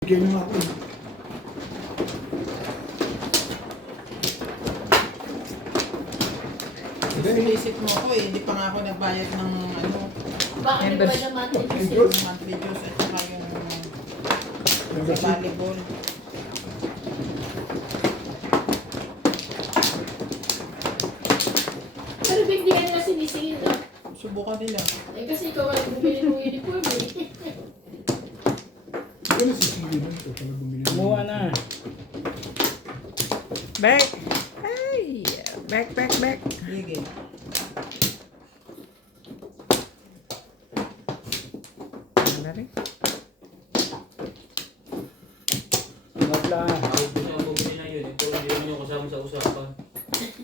Bigyan nyo ako. Sinisip mo ko eh, hindi pa nga ako nagbayad ng ano, Baka di ba naman yung monthly dues at saka yung sa volleyball. Pero bigyan na sinisingil lang. Subukan nila. Eh kasi ikaw ay bumili ng uniform eh. Ito na sisingin mo ito pala bumili. Kumuha na. Back! Ay! Back! Sige. Ano rin? Magla. Ako po siya bumili na yun. Ito hindi naman yung kasama sa usapan.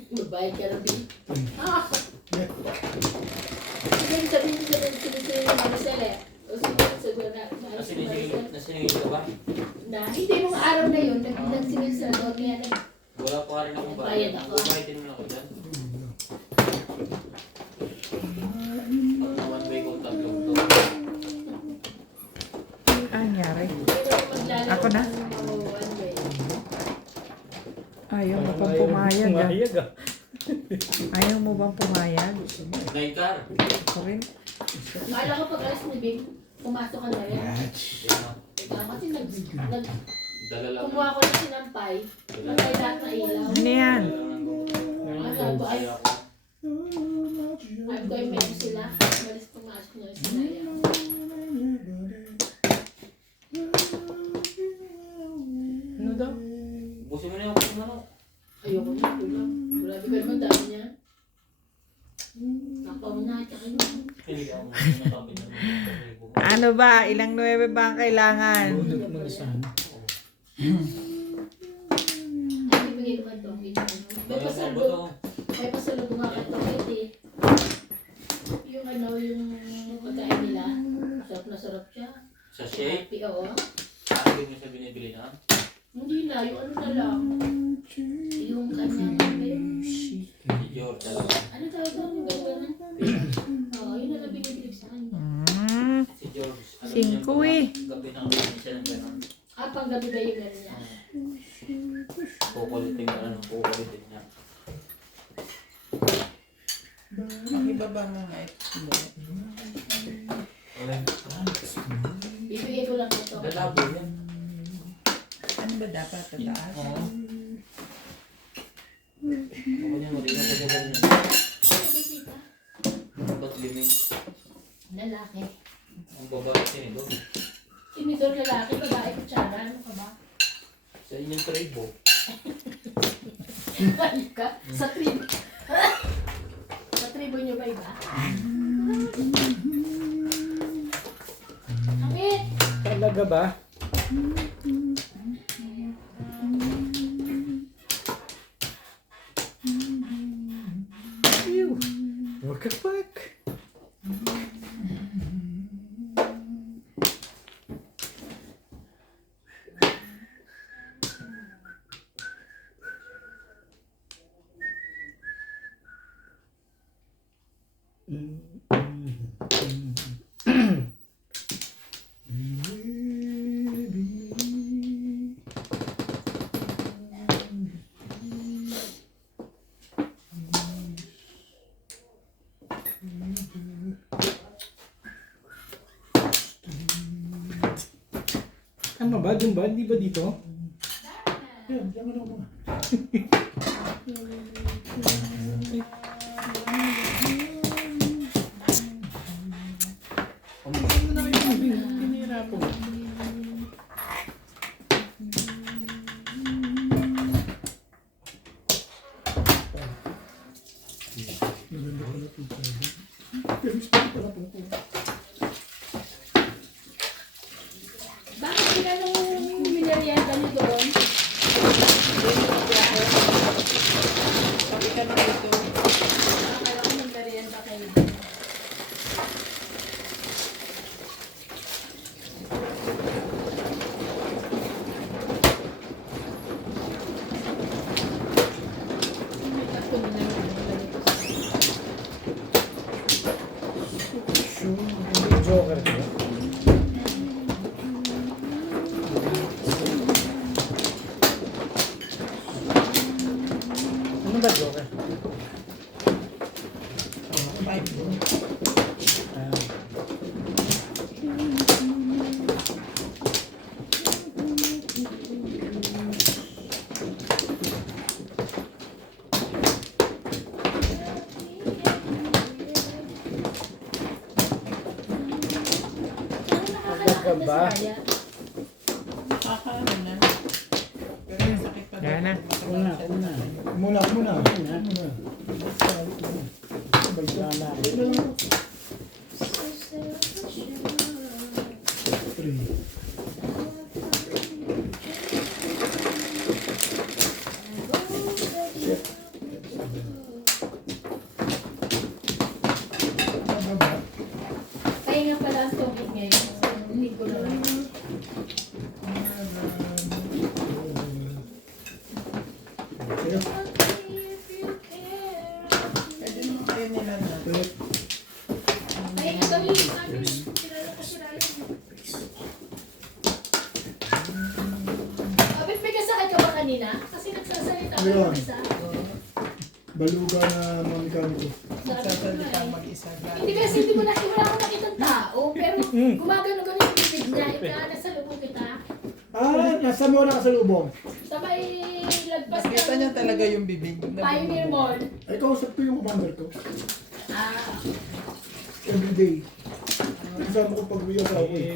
Magbayad ka na din. Sige, sabihin ko sa sinisingil ng Maricel eh. O siguro na. Nasinigil ka ba? Na, hindi nung araw na yun, nagsingil sa doon kaya Wala pa rin akong Bayad ako. Bumahitin mo na ako dyan. Pag naman ba ikaw tatlong to? Ah, nangyari. maglalaro. Ako na? One way. Ayaw mo bang pumayag ah? Pumayag ah. Ayaw mo bang pumayag? Nine car. Ako rin. Akala ko pag alas ni Bing, pumasok ka na rin. Ikaw kasi Dala lang. kumuha ko na sinampay. Patay lahat na ilaw. Ano yan? I'm going med sila. Malis pumasok na sila yan. Ano daw? Busin mo na yung ano. Ayoko na, kulang. Grabe ka naman dami niya. Nakaw na, tsaka yun. Hindi ako natabi na. Ano ba? Ilang 9 ba ang kailangan? Budot mo saan? Ay, bibigay ko ba ito? May pasalubong nga ito. Pwede. Yung ano, yung pagkain nila. Sarap na sarap siya. Sa shake? Happy, oo. Ano yung sa binibili na? Hindi na, yung ano na lang. Yung kanyang, Your talaga. ano tawag doon? Yung gano'n? Oo, yun na lang binibig sa kanya. Si George. Alam Singko niya, eh. Gabi na kami siya ng gano'n. Ah, pang gabi ba yung gano'n niya? Kukulitin na ano, kukulitin niya. Ang iba ba mga ito? Bibigay ko lang ito. Lalabo yan. Ano ba dapat tataas? Oo. Ako niya, marina sa gano'n niya. Ano bisita? Ba't liming? Lalaki. Ang babae sinito. Tinidor lalaki, babae kutsara. Ano ka ba? Sa inyong tribo. Balik ka? Sa tribo. Sa tribo niyo ba iba? Amit! Talaga ba? Ew. Work. Tama ba? Doon ba? Di ba dito? Yan, yan ano mo. Ano na kayo? Pinira po. Maganda pala ito. Pero gusto ko pala po. Bakit sila nung minariada niyo doon? Sabi ka na ito. Akala ko nagmerienda kayo doon. May tatlo na lang ang ganito sa Joker ko. ba? Kaya. Nakakaano na. Pero yung sakit pa Yan na. Matagal siya na. Muna. Sabay siya. Three. Baba. Kaya nga pala ang tubig ngayon. So, hindi ko na lang. Pwede mo kayo nila na. Ay, ang dami. Sabi, sirala ka sirala. Abit, may kasakit ka ba kanina? Kasi nagsasalita ka Ayun. ng isa. Baluga na mga mekaniko. Nagsasalita mag-isa. Hindi kasi hindi mo na wala akong nakitang tao, pero gumagano-gano yung bibig niya. Ika, nasa lubong kita. Nasa mo nakasalubong. Sabay lagpas Nakita niya talaga yung bibig. Pioneer Mall. Ay, kausap ko yung commander ko. Ah, Everyday. Kasama ko pag-uwi ako eh.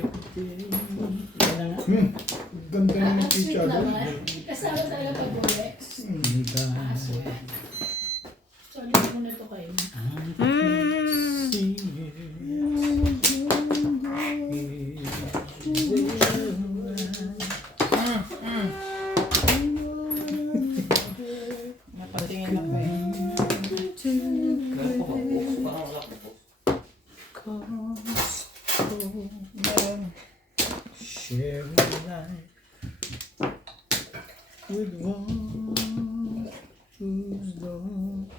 Ganda ang ng sweet picture. naman. Kasama talaga pag-uwi. Ah, sweet. Sorry, muna to kayo. Napatingin ako eh. Meron po kapos. Parang wala kapos. Meron. Share life with one who's lost.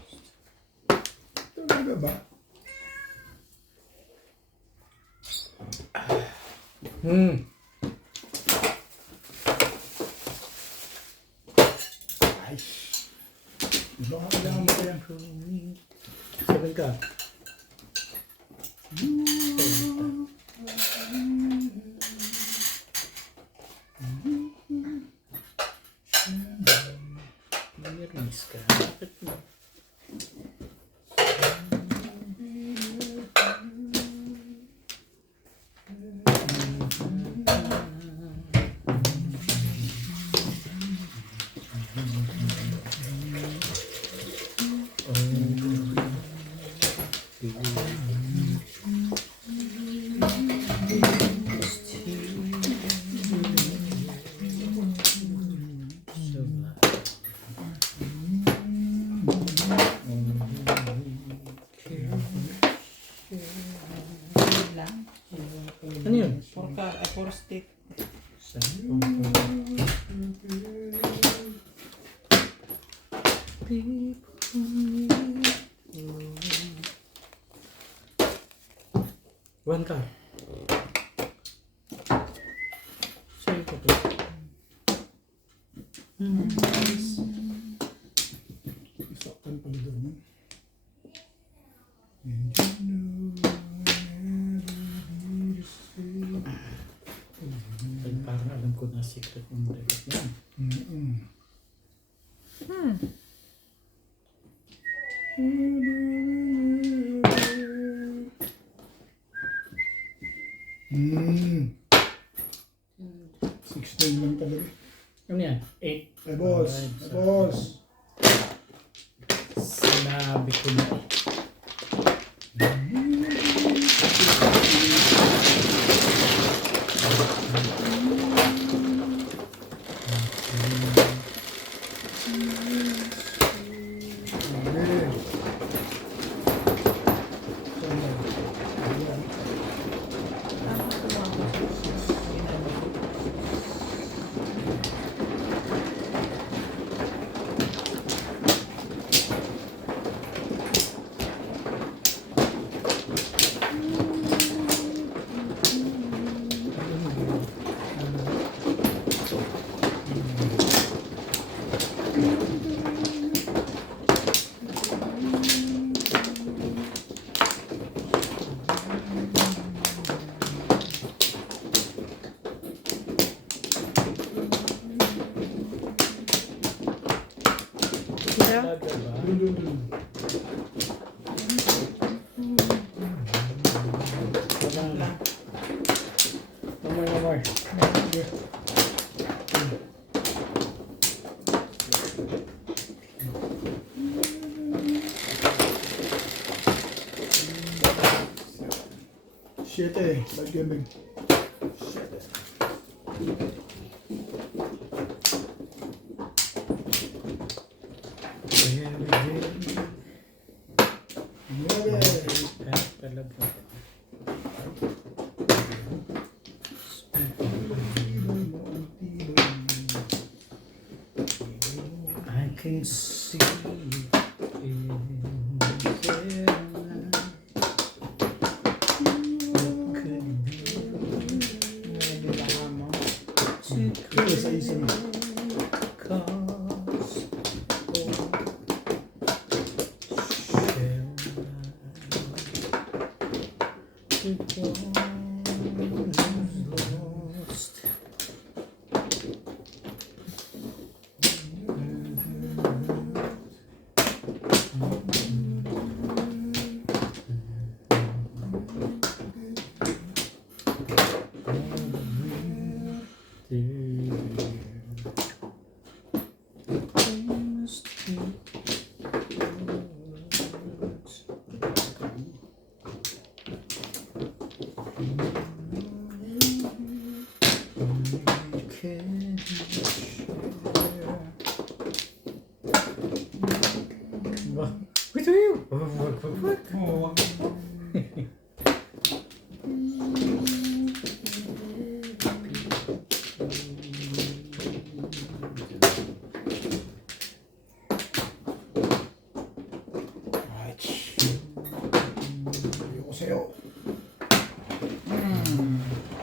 Talaga ba? Ay. Baka kailangan mo yan. Sabi ka. Miss ka. Bakit mo? Lang. Ano yun? Four stick. One car. Sa'yo ko to. Isaktan pala doon. Ay, parang alam ko na secret ng record niya. Hmm. 16 lang talaga. Ano yan? 8. Ay, boss. Ay, boss. Sinabi ko na eh. Sino? Dun. Mamaya Siete. Lagyan mo. I can see in there. Ito sa isa mo. Wait, wait. Oo. Ayoko sa'yo.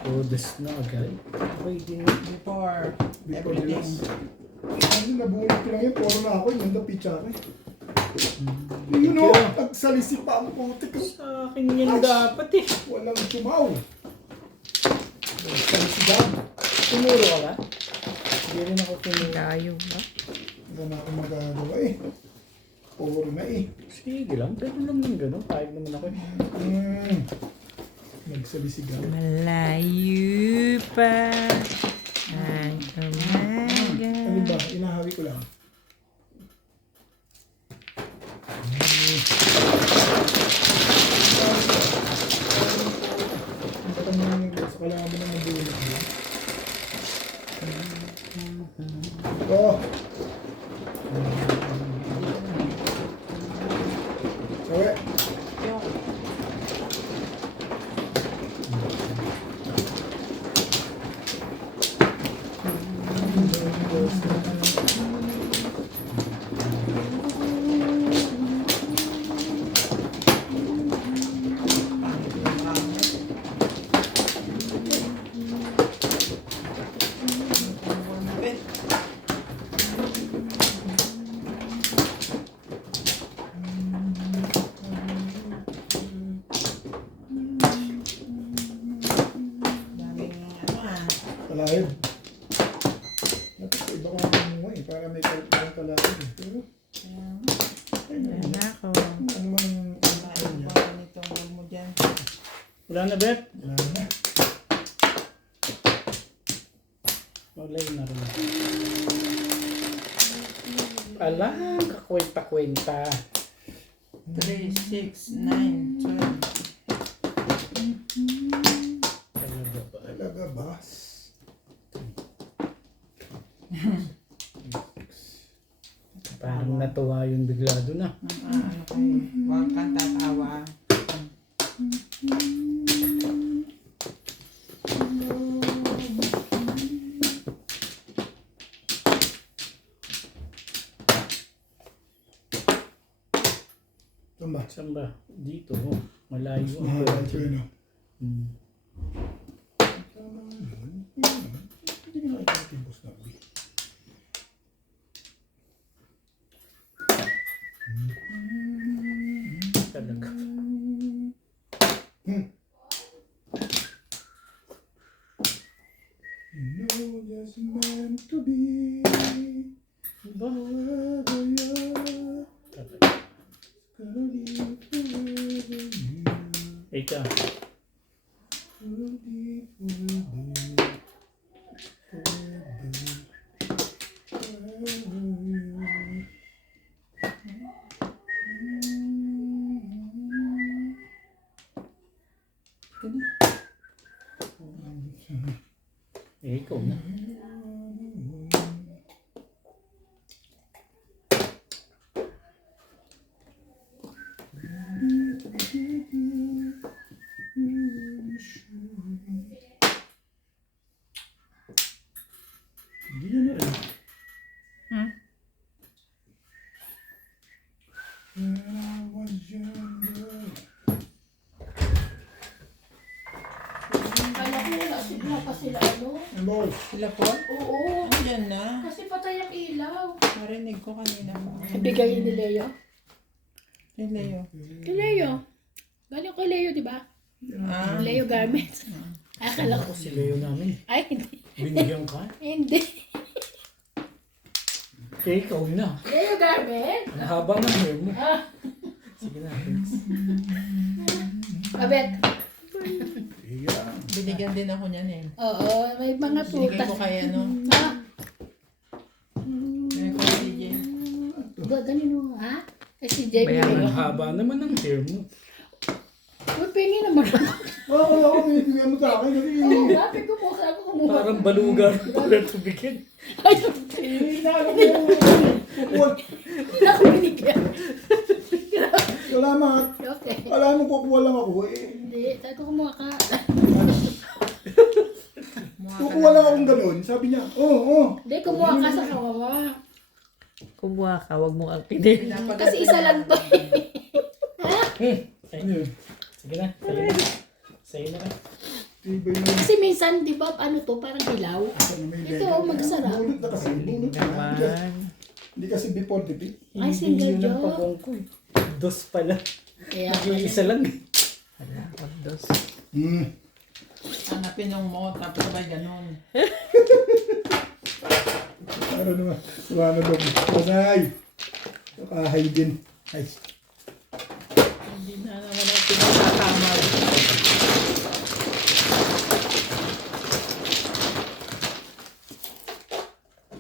Odes na agad. Waiting before Before the everything. last. Ano, nabunod ko lang yun. Puro na ako. Yung napitsa ko eh. Yun o, nagsalisi pa ang putik ko. Sa akin yan dapat eh. Walang tumaw. Nagsalisi daw. Tumuro ka ba? Hindi rin ako tumuro. Layo ba? Wala na akong magagawa eh. Puro na eh. Sige lang, gano'n lang ng gano'n. Pahig naman ako eh. Nagsalisigaw. Malayo pa ang umaga. Ano ba? Inahawi ko lang. Sa kailangan mo na mabulog mo. Oh! Sawi! Yung daming ano ah. Talahib. Dapat sa iba ko ang kumuha eh. Para may parang talahib eh. Pero, Wala na ako. ano man Ano ba nitong room mo dyan? Wala na, Bet? wala na. Wala na rin. Alam, kakwenta-kwenta. 3, 6, 9, 12. Talaga ba? Talaga ba? Parang natuwa yung bigla doon ah. Ano kayo? Huwag kang tatawa. Saan ba? Saan ba? Dito. Oh. Malayo. Mahal ko yun. Hmm. Hindi nga nakikita yung boss na ulit. Talaga. You know just meant to be. Ba? Wherever you're, Talaga. gonna live forever you. Ika. Gonna live forever. Sila po? Oo. Ayan na. Kasi patay ang ilaw. Narinig ko kanina mo. Bigay ni Leo. Yung Leo. Kay Leo. Galing kay Leo, di ba? Ah, Leo Garments. Akala ko. Ako si Leo namin. Ay, hindi. Binigyan ka. Hindi. Eh, ikaw na. Leo Garments? Ang haba ng hair mo. Ah, Sige na, thanks. abet. Yeah. binigyan din ako niyan eh. Oo, may mga Binigay putas. ko kay ano. Ah, Binigay ko kay DJ. ganun mo, ha? Kasi Jay, Bayaran. Ang haba naman ng hair mo. Uy, pingi naman ako. Oo, wala ko binibigyan mo sa akin. Kasi Oo, grabe ko mo. Sabi ko kumuha. Parang balugan para tubigin. Ay, inaano ko yung kukuha. hindi na ako binigyan. Salamat. Okay. Alam mo, kukuha lang ako eh. Hindi, sabi ko kumuha ka. Kukuha lang akong ganun. Sabi niya, Hindi, kumuha ka sa kawawa. Kumuha ka, wag mo alpinin. Kasi isa lang to. Ano yun? Sige na, sa'yo na. Sa'yo na. Tibay na. Kasi minsan, di ba, ano to, parang hilaw. Ito, magsarap. Bunot na kasi. Bunot na. Naman. Hindi kasi before the big. Ay, single Hindi yun ang joke. pagong ko eh. Dos pala. Kaya, Nag-iisa lang eh. Wala, wag dos. Hanapin yung mo, tapos sabay ganun. Ano naman? Suwano doon. Panay. Kahay din. Ay. Hindi na naman ako pinagkakamay.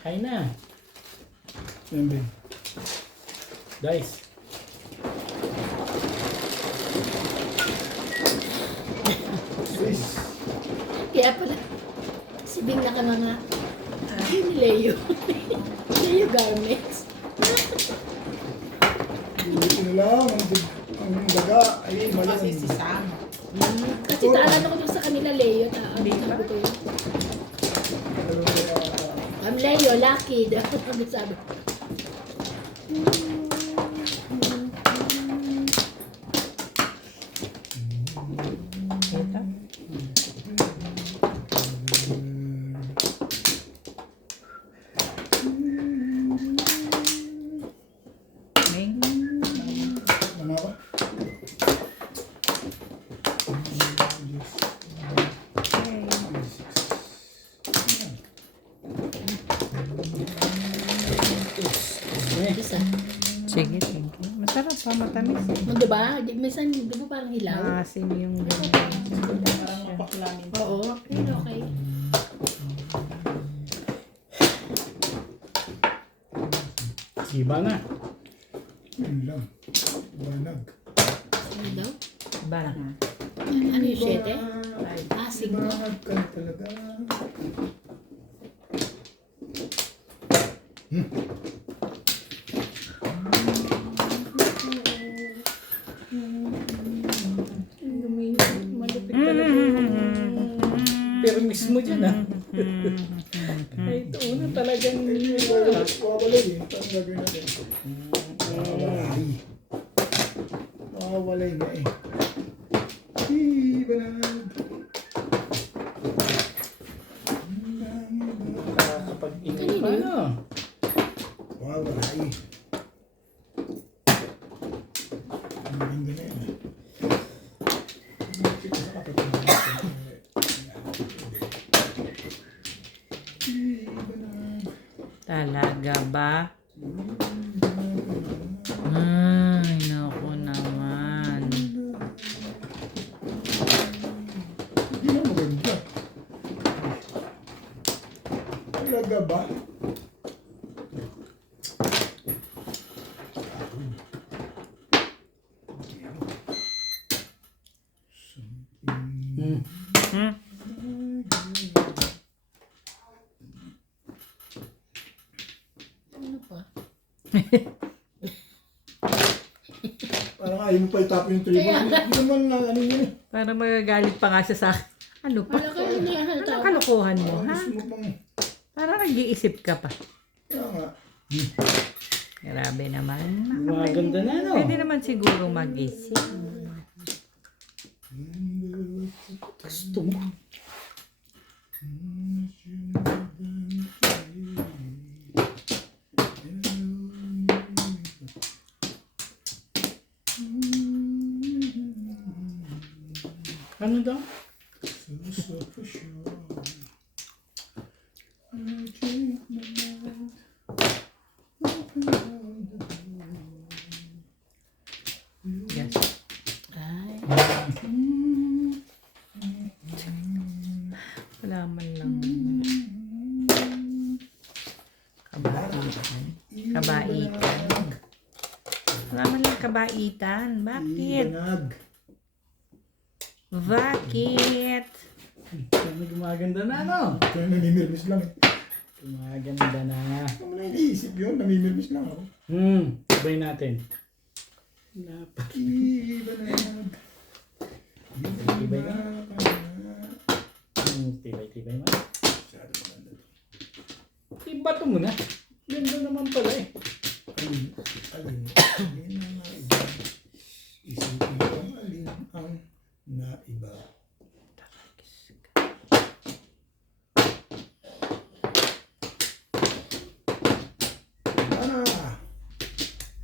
Hay na. Yan din. Dice. Swiss. kaya pala, si Bing na ka na nga. Ay, ni Leo. Leo Garments. Ito na lang. Ang daga. Ay, mali. Kasi si Sam. Kasi taalan ako dun sa kanila, Leo. Sabi ko yun. I'm Leo, lucky. Sabi ko. Ito. Ming. Ano ba? Isa. Sige, thank you. Masarap pa, matamis. Di ba? Minsan, di ba parang hilaw? Maasim yung Parang mapaklamin. Oo. Pero okay. Iba na. Yun lang. Banag. Ano daw? Ba na nga. Ano yung 7? Ah, 5. Banag ka talaga. Malupit talaga. Pero mismo dyan ah. Ay, ito una talagang Mawawalay eh. Saan gagawin natin? Mawawalay. Mawawalay na eh. Banag. kapag inay pa no. Mawawalay. Ang ganda na yan. Kita sa kapatid. Talaga ba? Ay, naku naman. Hindi na maganda. Talaga ba? Hmm. Hmm? Ano pa? Parang ayaw mo pa itapon yung table. Hindi naman na ano yun eh. Para magagalit pa nga siya sa akin. Ano pa? Wala kayo niya Ano halata. kalokohan mo, ha? Gusto mo pang... Parang nag-iisip ka pa. Kaya nga. Grabe naman. Maganda na no. Pwede naman siguro mag-isip. Gusto mo. Ano daw? Yes. Ay, Wala man lang. Kabaitan. Kabaitan. Wala man lang kabaitan. Bakit? Ibanag. Bakit? Kami gumaganda na, no? Kaya namimirmis lang eh. Gumaganda na. Ano mo na iniisip yun? Namimirmis lang ako. Sabay natin. Dapat. Ibanag. Tibay ka? Tibay mo. Ibato mo na. Ganda naman pala eh. Alin ang naiba? Isipin ko alin ang naiba.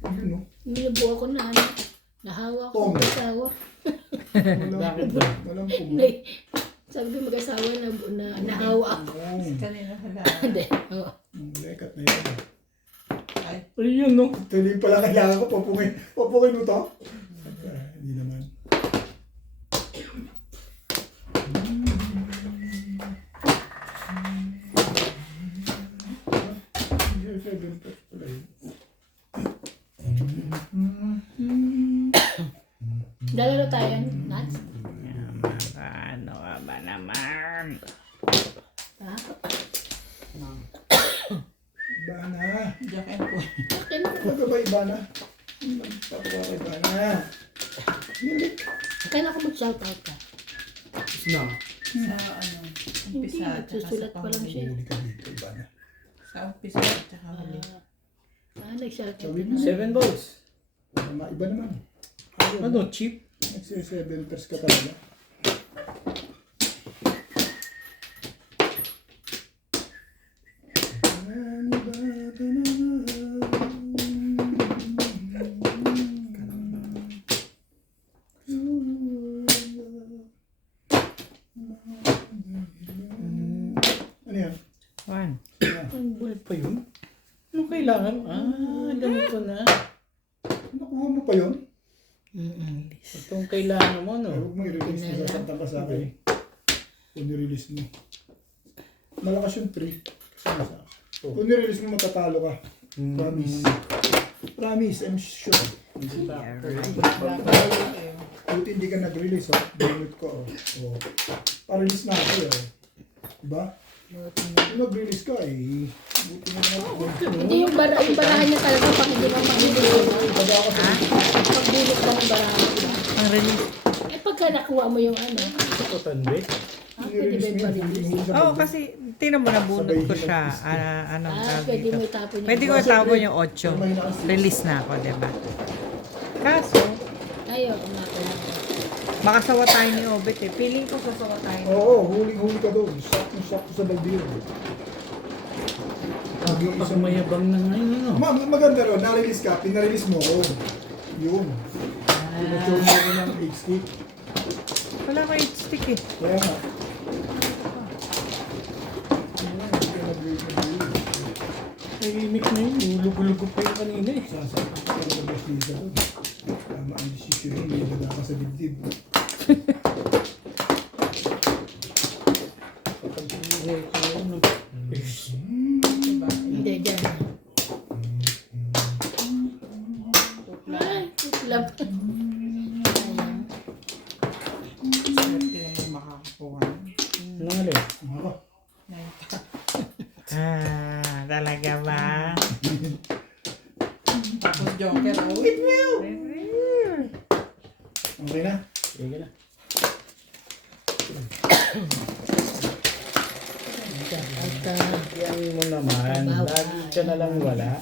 Yun no? nilubo ako na ano. Nahawa ko Pong. mag-asawa. Bakit ba? Walang pumo. Sabi ko mag-asawa na nahawa ako. Kanina pala. Hindi. Oo. Lekat na yun. Ay, Ayun, no? Tuloy pala kailangan ko papungin. Papungin mo to? Hindi naman. Lalaro tayo, Nats? Ano ka ba naman? Ha? Iba na. Jack and Paul. Akin. Baga ba iba na? Papagawa ka iba na. Nilik. Kailan ako mag-shoutout ka? Sa ano, Hindi, umpisa at saka susulat sa pa lang siya. Huli ka dito. Iba na. Sa umpisa at saka huli. Nag-shoutout Sabi ka mo. na. 7 volts. Iba naman. Ano, cheap? Nagsi-7 ka talaga. Ano yan? One. Ang buhay pa yun? Ano kailangan? Alam ko na. Nakuha mo pa yun? Itong kailangan mo, no? Huwag mo i-release mo sa santang ka sa akin. Kung i-release mo. Malakas yung 3. Kasama sa akin. Kung i-release mo matatalo ka. Promise. Promise, I'm sure. Buti hindi ka nag-release, oh. Binute ko, oh. Pa-release na ako, eh. Diba? Kung nag-release ka, eh. Buti na naman. Hindi yung barahan niya talaga pag hindi mo mag-release. Baga ako sa Pag-bulot lang yung barahan niya. Ang release. Eh pagka nakuha mo yung ano, Sakutan, be? pwede ba yung pa-release? Oo, kasi tinan mo nabunot ko siya. Anong tawag Pwede mo dito? itapon yung... Pwede ko itapon yung 8. Release na ako, diba? Kaso, Ayaw, umatay ako. makasawa tayo ni Obet eh. Feeling ko sasawa tayo. Oo, huling-huli ka doon. Sakto-sakto sa baldiro. Pag mayabang na ngayon, ano? Maganda ron, na-release ka, pinarelease mo ko. Yun. Pinatulog mo ng 8 stick. Wala ko 8 stick eh. Kaya nga. Tahimik na yun. Lulugo-lugo pa yun kanina eh. Sasakit ka na ng basliza doon. Tama ang desisyon yun, may daga ka sa dibdib. Hindi, dyan. Ay, tutlap. Ayan. Swerte na yung makakakuha. Ano nga rin? Ako. Talaga ba? Tapos Joker, oh, with you! Okay na? Sige na. Yan mo naman. Lagi ka na lang wala.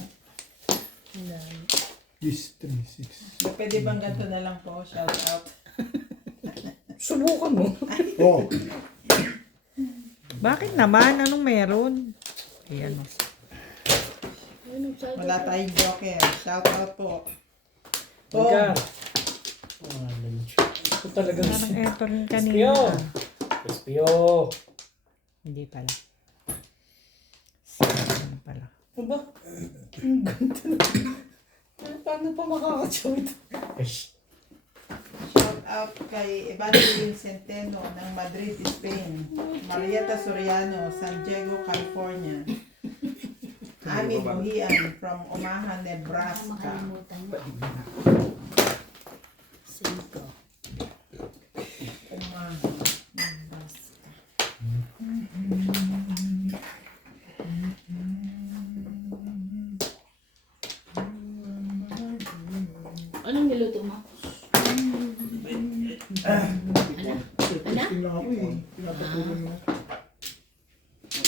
Yes, 3, 6. Pwede bang ganito na lang po? Shout out. Subukan mo. Oh, Bakit naman? Anong meron? Ayan o. Wala tayong Joker. Shout out po. Pagka. Oh, Ito talagang Parang eto rin Espio. kanina. Espio. Hindi pala. Ano pala? Ano ba? Ang ganda na. Paano pa makakachaw ito? Shout out kay Evangeline Centeno ng Madrid, Spain. Marieta Soriano, San Diego, California. Ami Buhian from Omaha, Baka Nebraska. makalimutan mo. 5. Omaha, Nebraska. Anong niluto mo? Testing lang ako eh. Pinapatulong mo.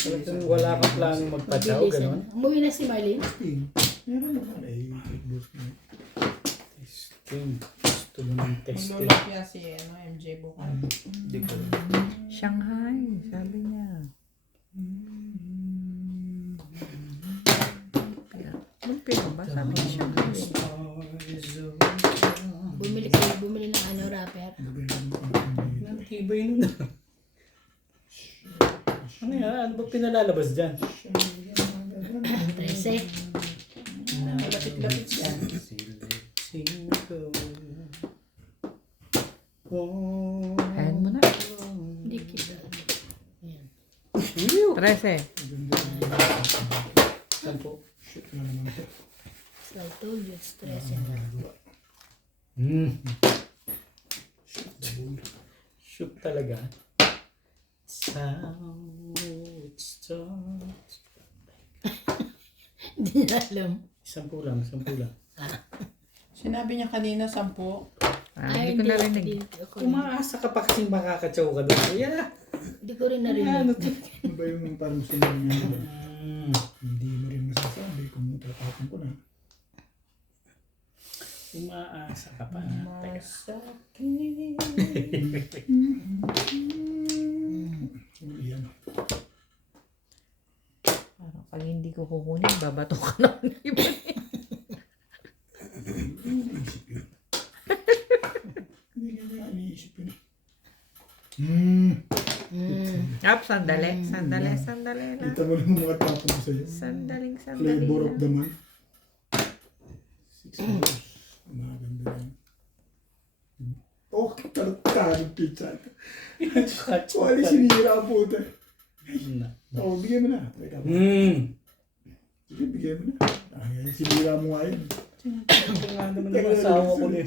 Talagang wala ka planong magpachaw, Mabilis. gano'n? Umuwi na si Marlene? Testing. Meron naman eh. Boss mo. Testing. Gusto mo ng testing. Maglulupya si MJ bukas. Hindi ko. Shanghai, sabi niya. Lumpia ba? Sabi niya Shanghai. Bumili ng ano, wrapper. Ang tibay nun. Ano yan? Ano ba pinalalabas dyan? 13. Lapit-lapit yan. Cinco. Ayan mo na. Hindi kita. Ayan. 13. Sampo. Shit na naman ito. So I told you, it's 13. Shoot talaga. Sound starts. Hindi niya alam. Sampu lang. Sinabi niya kanina 10. Hindi ko narinig. Umaasa ka pa kasing makakachaw ka doon. Kuya. Hindi ko rin Ano narinig. to? Ano ba yung parang sumunod niya? Hindi mo rin masasabi kung tatapon ko na. Umaasa ka pa. Teka. Yan. Parang pag hindi ko kukunin, babato ka na ng iba. Iniisip yun. Hindi nga iniisip yun. Sandali lang. Kita mo lang mga tapon ko sa'yo. Sandali Flavor of the lang. month. 6 hours. Maganda yan. Oh, tarot pizza. Oh, ali sinira ang puta. Oh, bigyan mo na. Teka. Sige, bigyan mo na. Ay, sinira mo nga yun. Ito nga naman yung asawa ko din.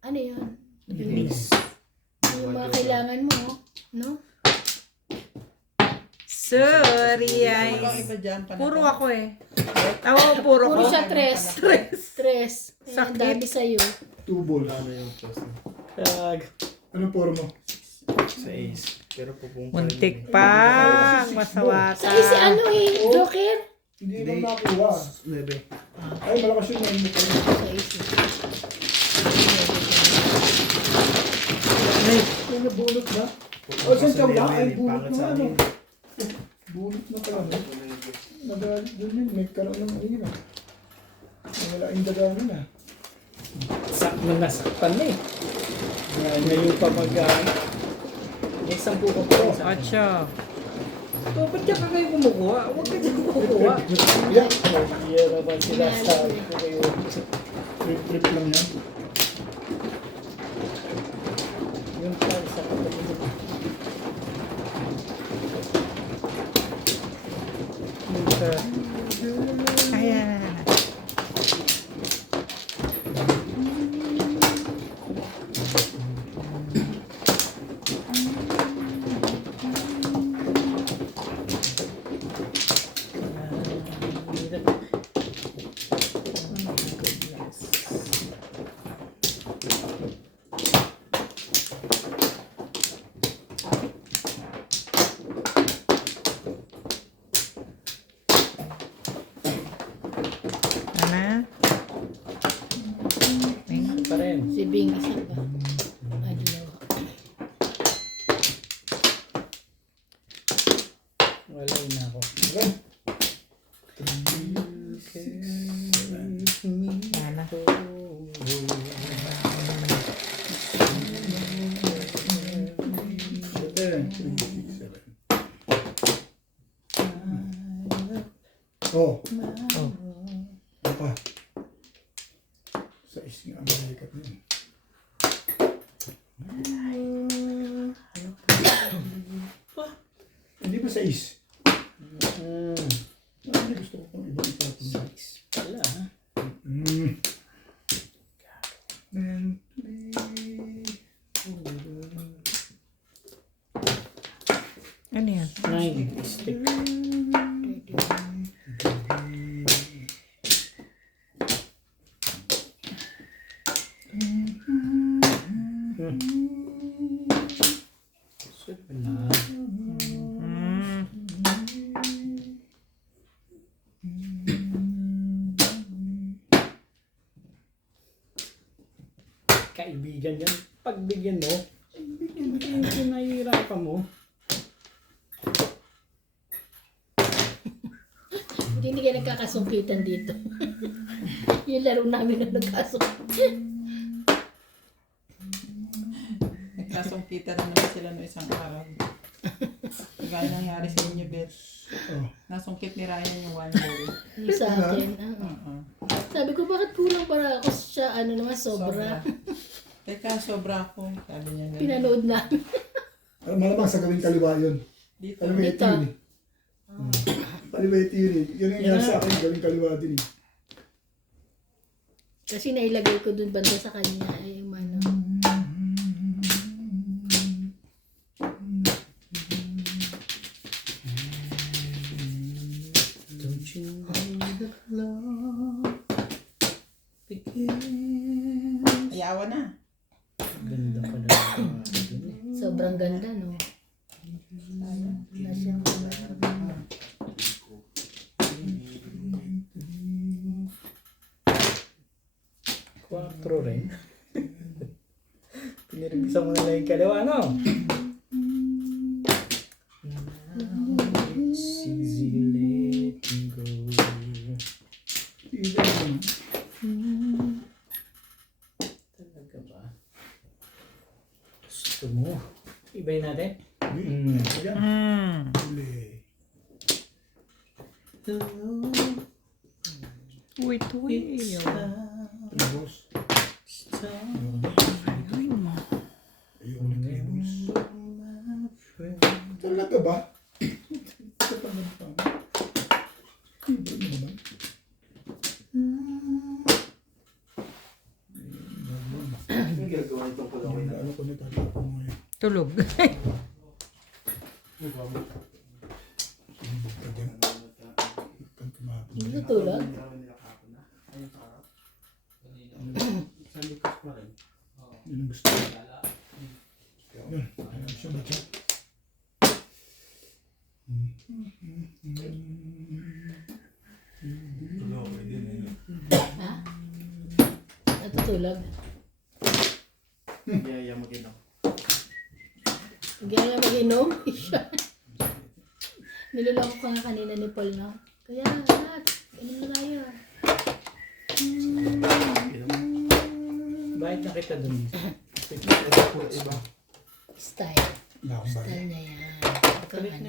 Ano yun? Bilis. Yung mga kailangan mo, no? Sorry, ay. Ibang iba dyan pa na Puro to. ako eh. Oo, puro Puro ko. siya 3. 3. Ang Sakit. dami sa'yo. Tubol. Ano yung post na? Tag. Anong poro mo? Sa ace. Pero pupong Muntik pa. Masawa Sa ka. si ano eh, Joker? Hindi mo nakuha. 9. Ay, malakas yun. May mukha mo. Sa isi. May nabulot na. Oh, saan ka ba? Ay, bulot na ano. Bulot na pala. Nagalit doon yun. May karoon ng ano yun. Wala yung dagano na. Nasakpan na eh. Ngayon pa may 10 ka pa rin sa akin. 8. So, ba't ka kayo kumukuha? Huwag ka dyan kumukuha. Yeah. Iya naman sila sabi ko kayo. Trip lang yan. Yung plan sa kapatid. Ayan. Ano? Pa rin. Si Bing isa pa. Ay, dalawa. Wala na ako. Yan na. Oh, Oh. ano pa? 6 nga ang balikat niya. Hindi ba 6? Ano gusto ko pang ibang itapon? Wala ha. And Ano yan? 9 stick. Wala. Kaibigan yan. Pagbigyan mo, bigyan mo, pinahihirapan mo. Hindi kayo nagkakasungkitan dito. Yung laro namin na nagkasungkitan. Nagkasungkita na naman sila no isang araw. Gaya nangyari sa inyo, Bet. oh, Nasungkit ni Ryan yung 1 bowl. Yung sa akin. Uh-uh. Sabi ko, bakit kulang para ako siya, ano naman, sobra. Teka, sobra ako. Sabi niya ganun. Pinanood na. malamang sa gawing kaliwa yun. Dito. Kaliwa ito yun eh. Kaliwa ito yun eh. Yun ang nangyari sa akin, gawing kaliwa din eh. Kasi nailagay ko dun banda sa kanya. Ay, yung ano. Don't you know that love begins? Ayawa na. Ganda pala. Sobrang ganda, no? Wala siyang Quattro rin. Pinirigisa mo na lang yung kalawa, no? It's easy letting go. Iba yun. Talaga ba? Gusto mo? Ibayin natin? Yan. Mm. Uli. Wait. Tribos. Ayoko ng tribos. Talaga ba? Ito pa naman pa. Iba naman. Ang gagawa nitong kulawin na. Ano ko natatapon mo ngayon? Tulog. Bukta dyan. Pag kumapon. Hindi natulog. Yun ang gusto ko. Yun. Ayaw siya ba siya? Ha? Natutulog. Yaya mo din ako. Gaya mag-inom. Niloloko ka nga kanina ni Paul, no? Kaya, lahat. Inom na tayo. Bakit nakita dun? Iba. Style. Wala akong bagay. Style niya yan. Ikaw ano.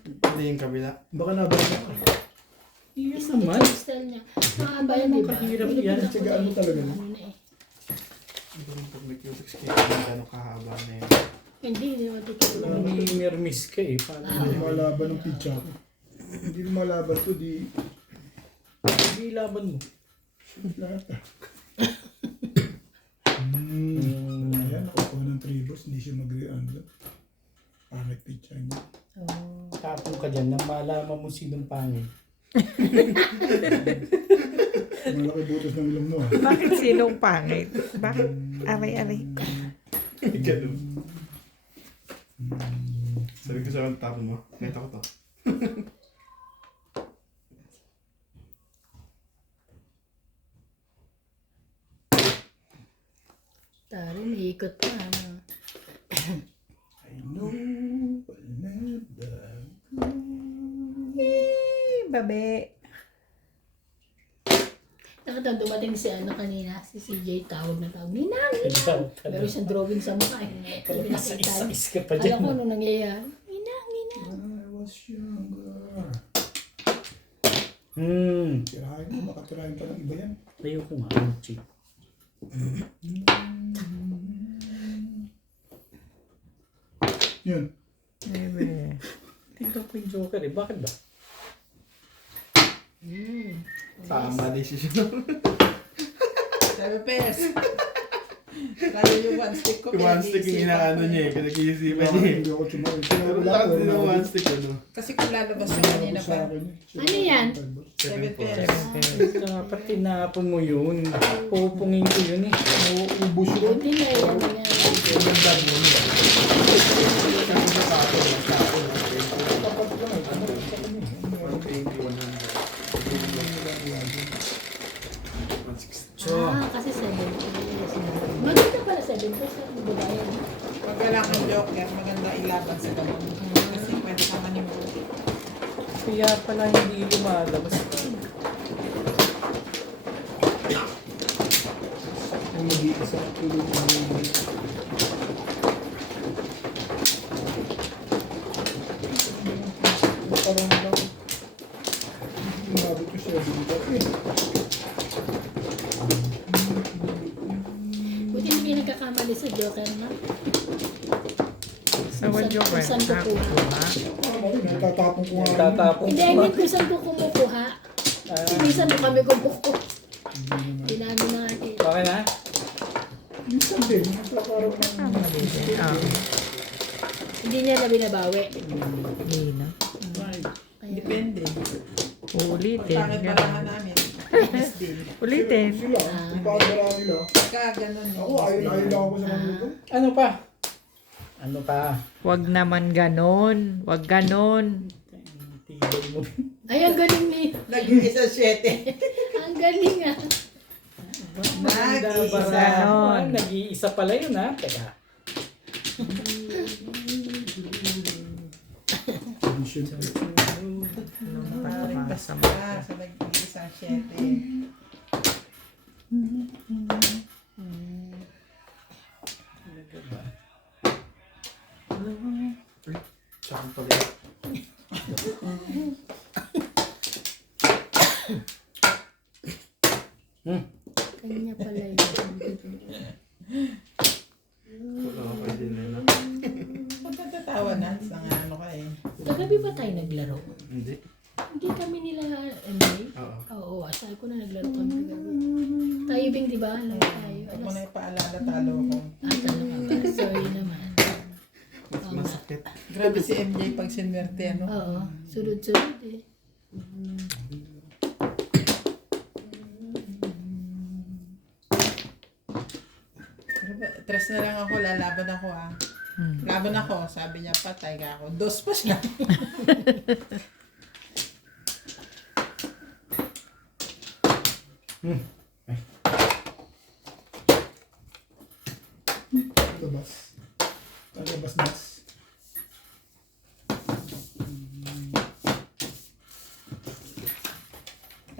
Hindi yung kabila. Baka nabalik ako. Yes naman. Ito yung style niya. Makabayan, di ba? Kahirap Pilipino yan. ko Tsagaan mo eh. talaga, no? Ano na eh. Iba yung pag may cutex cake yung gano'ng kahaba na yun. Hindi naman tutulog. Nami-mermis ka eh. Paano? Hindi malaban ng pizza ko. Hindi malaban to, di Hindi laban mo. lahat ah. Ayan, nakukuha ng tribos, hindi siya mag-react. Pangit pizza niya. Oh. Tapong ka dyan na malaman mo sinong pangit. Malaki butas ng ilong mo ah. Bakit sinong pangit? Bakit? Aray. Ganun. Sabi ko sa mga tapon mo, nakita ko to. Tari, may ikot pa. Ano. I know I'll never. Babe. Nakita, dumating si ano kanina, si CJ, tawag na tawag. Ninang! Ikaw. Meron siyang drawing sa mukha eh. Sabi nakita. Isa-is ka pa Alam dyan. ko ano nangyayari. Ninang! I was younger. Tirahin mo, makatirahin pa ng iba yan. Ayoko nga. Cheap. Yun. Maybe. Tingnan ko yung Joker eh. Bakit ba? Tama decision. 7 pairs. Lalo yung one stick ko. Yung one stick yung inaano niya eh. Pinag-iisipan niya eh. Hindi ako tumayo. Pero lahat din ng one stick ano. Kasi kung lalabas yung kanina pa. Ano yan? 7 pairs. Dapat tinapon mo yun. Pupungin ko yun eh. Ubus yun. Buti na yun. Ganda mo. Kasi sa tapo. Tapat lang eh. Ano sa kanya eh. 120, 100. So, Kasi 7 pesos. Maganda pala 7 pesos. Babayan. Pag wala kang joker, maganda ilaban sa ganun. Kasi pwede ka manimuli. kaya pala hindi lumalabas. Ang mag-iisa. Tulog na yun. Parang lang. Umabot ko siya dito. Buti hindi nagkakamali sa Joker, no? Sa what Joker? Kung saan kukuha. Natatapon ko nga. Tatapon Hindi, I mean kung saan ko kumukuha. Minsan mo kami kumukuha. Hindi namin nakakita. Okay na? Minsan din. Parang Hindi niya na binabawi. Hindi na. Depende. Uulitin. Pangit Ganun. parahan namin. Yes din. Ulitin. sila. Ang pagdala nila. Pagka ganun yun. Ako, ayun lang ako sa mga ito. Ano pa? Ano pa? Wag naman ganon. Wag ganon. Tigil mo. Ay, ang galing ni. Nag-iisa 7. Ang galing ah. Nag-iisa. Ganon. Nag-iisa pala yun ha. Teka. Edition. Maaaring basta sa nag-iisang 7. Saan pala? Kanya pala yun. Wala ka pwede na yun. Magkatatawa na sa ano ka eh. Kagabi ba tayo naglaro? Hindi. Hindi kami nila, Emily? Oo. Oo, asal ko na naglaro kami kagabi. Tayo bing, di ba? Alam tayo. Huwag mo na ipaalala, talo ko. Talo ka ba? Sorry naman. Mas masakit. Grabe si MJ pag sinwerte, ano? Oo, sunod-sunod eh. Tres na lang ako, lalaban ako ah. Laban ako, sabi niya patay ka ako. 2 pa siya. Labas. Labas-bas.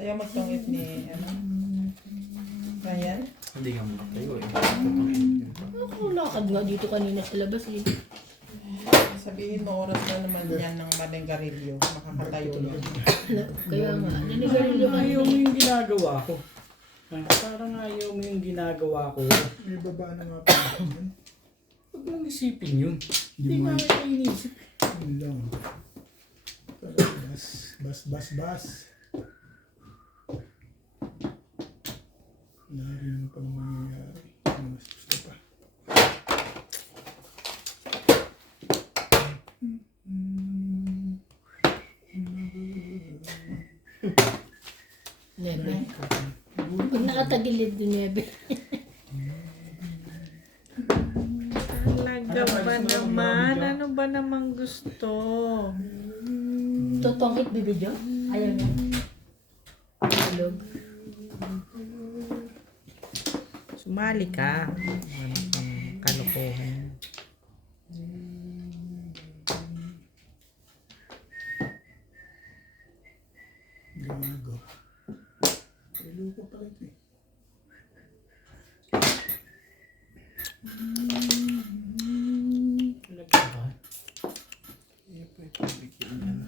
Ayaw magtungit ni, ano? Ryan? Hindi nga makatayo eh. Ako, lakad nga dito kanina sa labas eh. Sabihin mo, oras na naman yan ng manenggarilyo. Makakatayo yan. Kaya nga, nanigarilyo ka Ayaw mo yung ginagawa ko. Parang ayaw mo yung ginagawa ko. May baba na nga pa. Huwag mong isipin yun. Hindi mo- nga ito inisip. Yun lang. Bas. Bas. Wala rin pa mangyayari. Mas gusto pa. Nebe. Pag nakatagilid din Nebe. Talaga ba naman? Ano ba namang gusto? Totongit bibidyo? Ayaw niya. Tulog. Sumali ka. Ano kang kalokohan? Gago. Luluko pala ito eh. Talaga ba? Iya pa ito. Bigyan yan.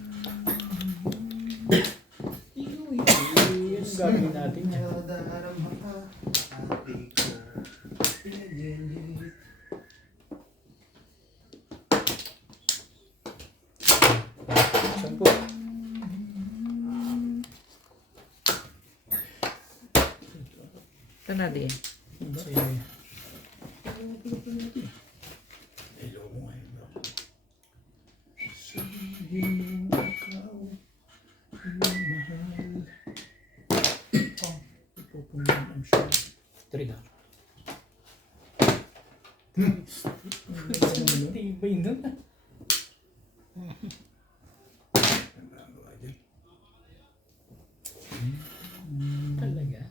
Iyo natin yan. Nadarama ka, ate ko, pinagilit. Sampu. Ito na din. Sige. Hello mo ngayon, bro. Sabihin mo ikaw, mahal. Oh, ipupunan, I'm sure. Trigger. Hmm. Tibay nun. Talaga.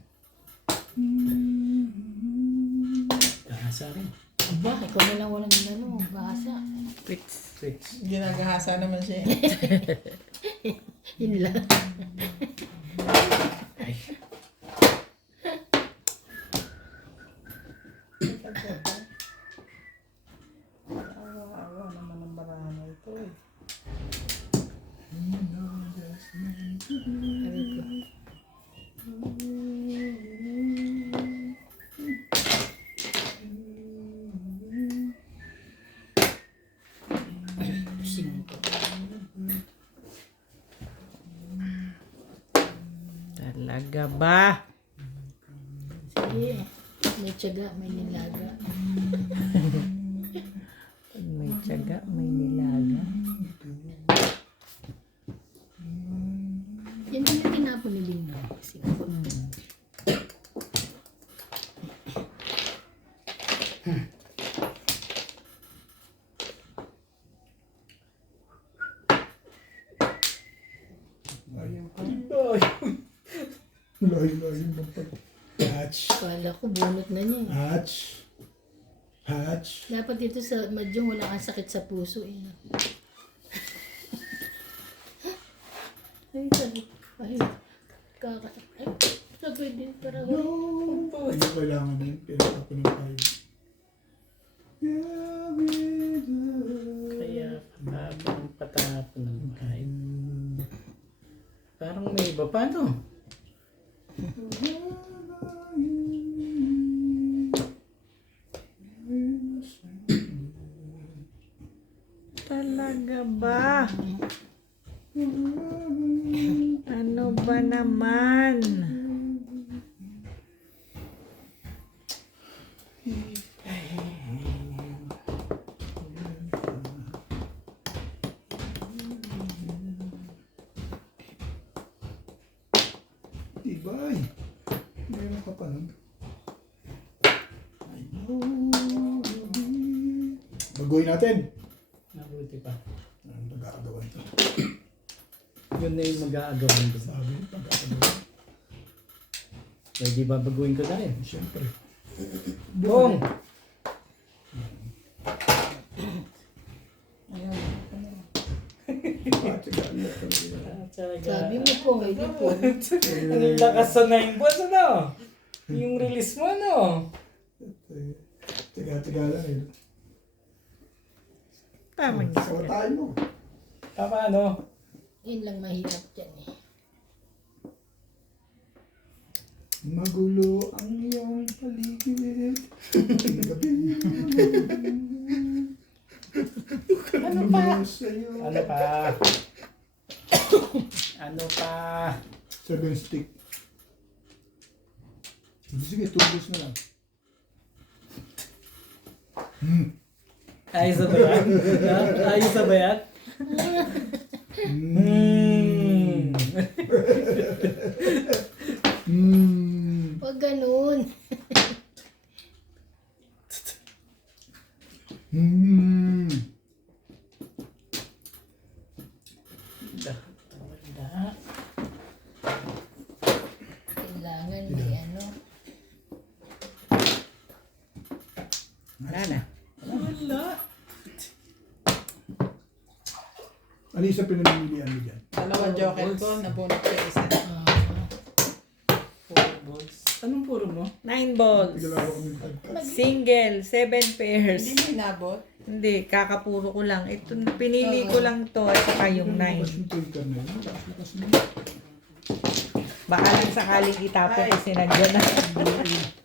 Kahasa rin. Aba, ikaw na lang walang bahasa. Fritz. Fritz. Ginagahasa naman siya. Yun lang. Ay. Awa naman ang barahan na ito eh. Sabi ko. Pusing ko. Talaga ba? Sige, may tiyaga, may nilaga. Pag may tiyaga, may nilaga. Yan din yung tinapon ni Bing na. Kasi ako. Layo-layo ng hatch. Kala ko bunot na niya. Hatch. Hatch. Dapat dito sa Madyong wala kang sakit sa puso. Eh. Ay, sabi. Ay, ay, sabi din para Hindi kailangan na yun. Pinatapon ng tayo. Kaya habang patapon ng bahay. Parang may iba pa, no? Talaga ba? Ano ba naman? Tibay. Meron ka pa nun. I know. Baguhin natin. Nabuti pa. Ang pag-aagawan to. Yun na yung mag-aagawan doon. Sabi, pag-aagawan. Pwede babaguhin ko dahil. Siyempre. Bong! sabi mo po, hindi po. Ang lakas sa 9 buwan, ano? Yung release mo, ano? Tiga-tiga lang eh. Tama niya. Sawatain mo. Tama, ano? Yun lang mahirap dyan eh. Magulo ang iyong paligid. Gabi. Ano pa? Sa'yo. Ano pa? Ano pa? 7 stick. Sige, tubos na lang. Ayos na ba yan? Ayos na ba yan? Huwag ganun. Kailangan may ano. Wala na. Wala. Ano yung isa pinamimilian mo dyan? Dalawa joker ko, nabunot ko isa. Puro balls. Anong puro mo? 9 balls. Tigalawa kami nagtagkas. Single, 7 pairs. Hindi mo inabot. Hindi, kakapuro ko lang. Ito, pinili ko lang to at saka yung 9. Yung taker na yun. Lakas na. Baka lang sakaling itapon ko sinadyan na.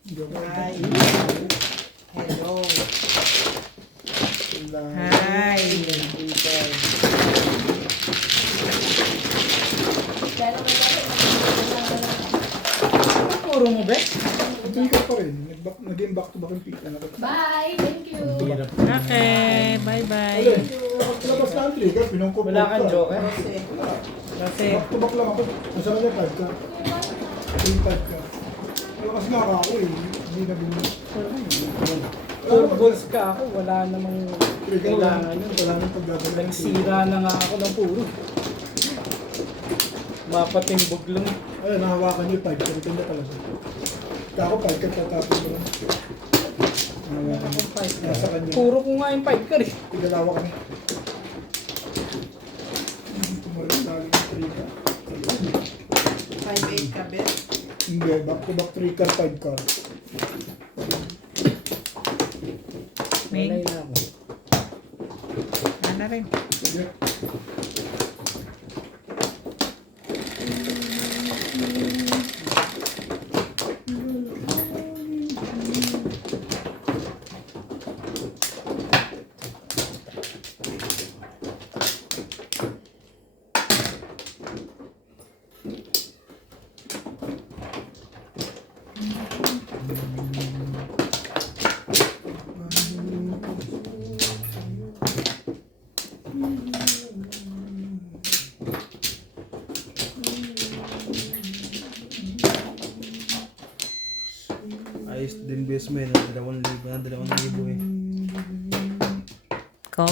Hindi ako. Hi. Hello. Hi. Pero Puro mo, be? Tumikot pa rin. Nag-game back to back yung pika na. bye! Thank you! Okay, bye-bye. Ayun, labas na ang trigger, pinangkop. Wala kang joker? Kasi, Kasi, Back to back lang ako. Nasa kanya 5 ka. 5 ka. Pero kasi nga ako eh. Hindi na binili. Puro balls ka ako. Wala namang Trigger kailangan yun. Wala nang pagdadala. Nagsira na nga ako ng puro. Mapatimbog lang. Ayun, nahawakan niyo 5 ka. Ito niya pala siya. Kaya ako 5 ka tatapos ko lang. Nahawakan niyo. Nasa kanya. Puro ko nga yung 5 ka rin. Tigalawa kami. Tumalit lagi ng 3 ka. 5-8 ka, Bet. Hindi, back to back 3 car, 5 car. Ming, Malay na ako. ano rin? Sige. Ayos din best mo yun. 2,000 eh. Ko?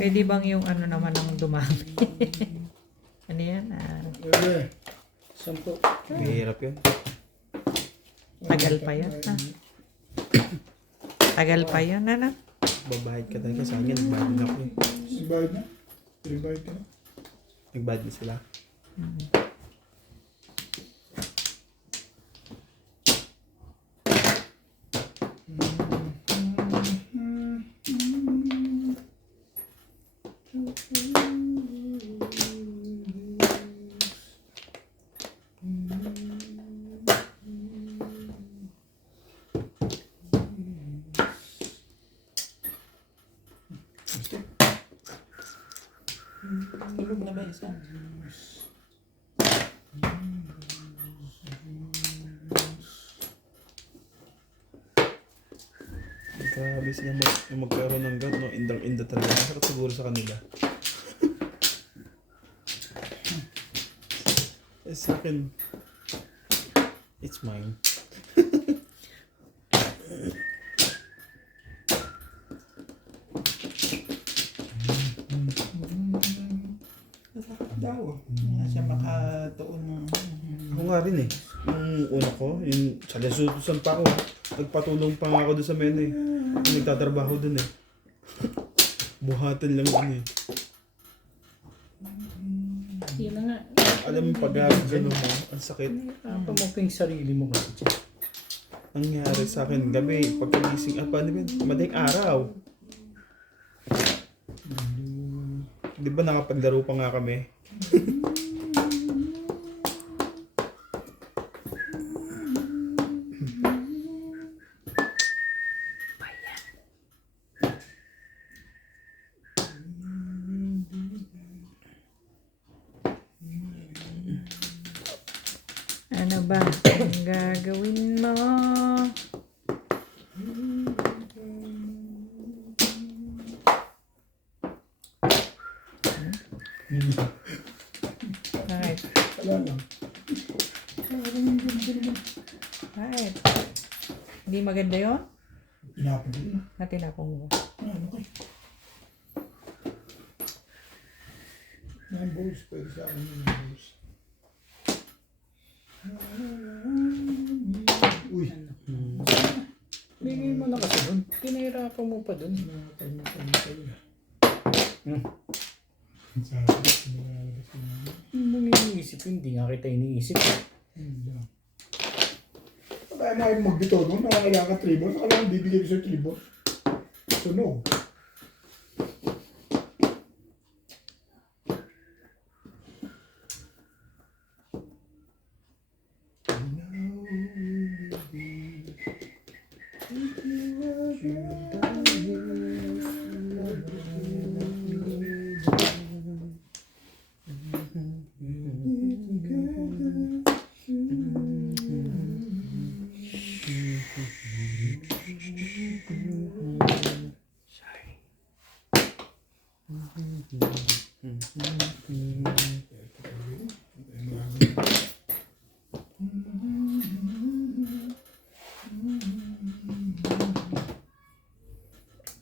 Pwede bang yung ano naman ang dumami? Ano yan? Eh, 10. Mahirap yun. Tagal pa yan. Tagal pa yan, ano? Babahid ka talaga sa akin. Nagbayad na ako eh. Nagbayad na? Nagbayad ka na? Nagbayad na sila. Tulog na ba isa? Grabe sila magkaroon ng gout, no? Indang-inda talaga. Masarap siguro sa kanila. Eh, sa akin, it's mine. Daw. Hindi siya makatuon ng... Ako nga rin eh. Yung una ko, yung sa Lesutusan pa ako. Nagpatulong pa nga ako doon sa menu eh. Yung nagtatrabaho doon eh. Buhatan lang yun eh. Yun na nga. Alam mo pag gano'n mo, ang sakit. Pamukha yung sarili mo kasi dyan. Nangyari sa akin gabi, pagkagising, paano ba yun? Madaling araw. Di ba nakapaglaro pa nga kami? Ano ba ang gagawin mo? Bakit? Wala lang. Bakit? Hindi maganda yun? Inapon ko na. Natinapong mo. Ano kay? 9 balls. Pwede sa akin yung balls. Uy. Bigay mo na kasi doon. Pinahirapan mo pa doon. Yung mga iniisip, hindi nga kita iniisip. Kaya na yung magbito doon, nakakailangan ka 3 balls, kailangan bibigay ko sa 3 balls. So no.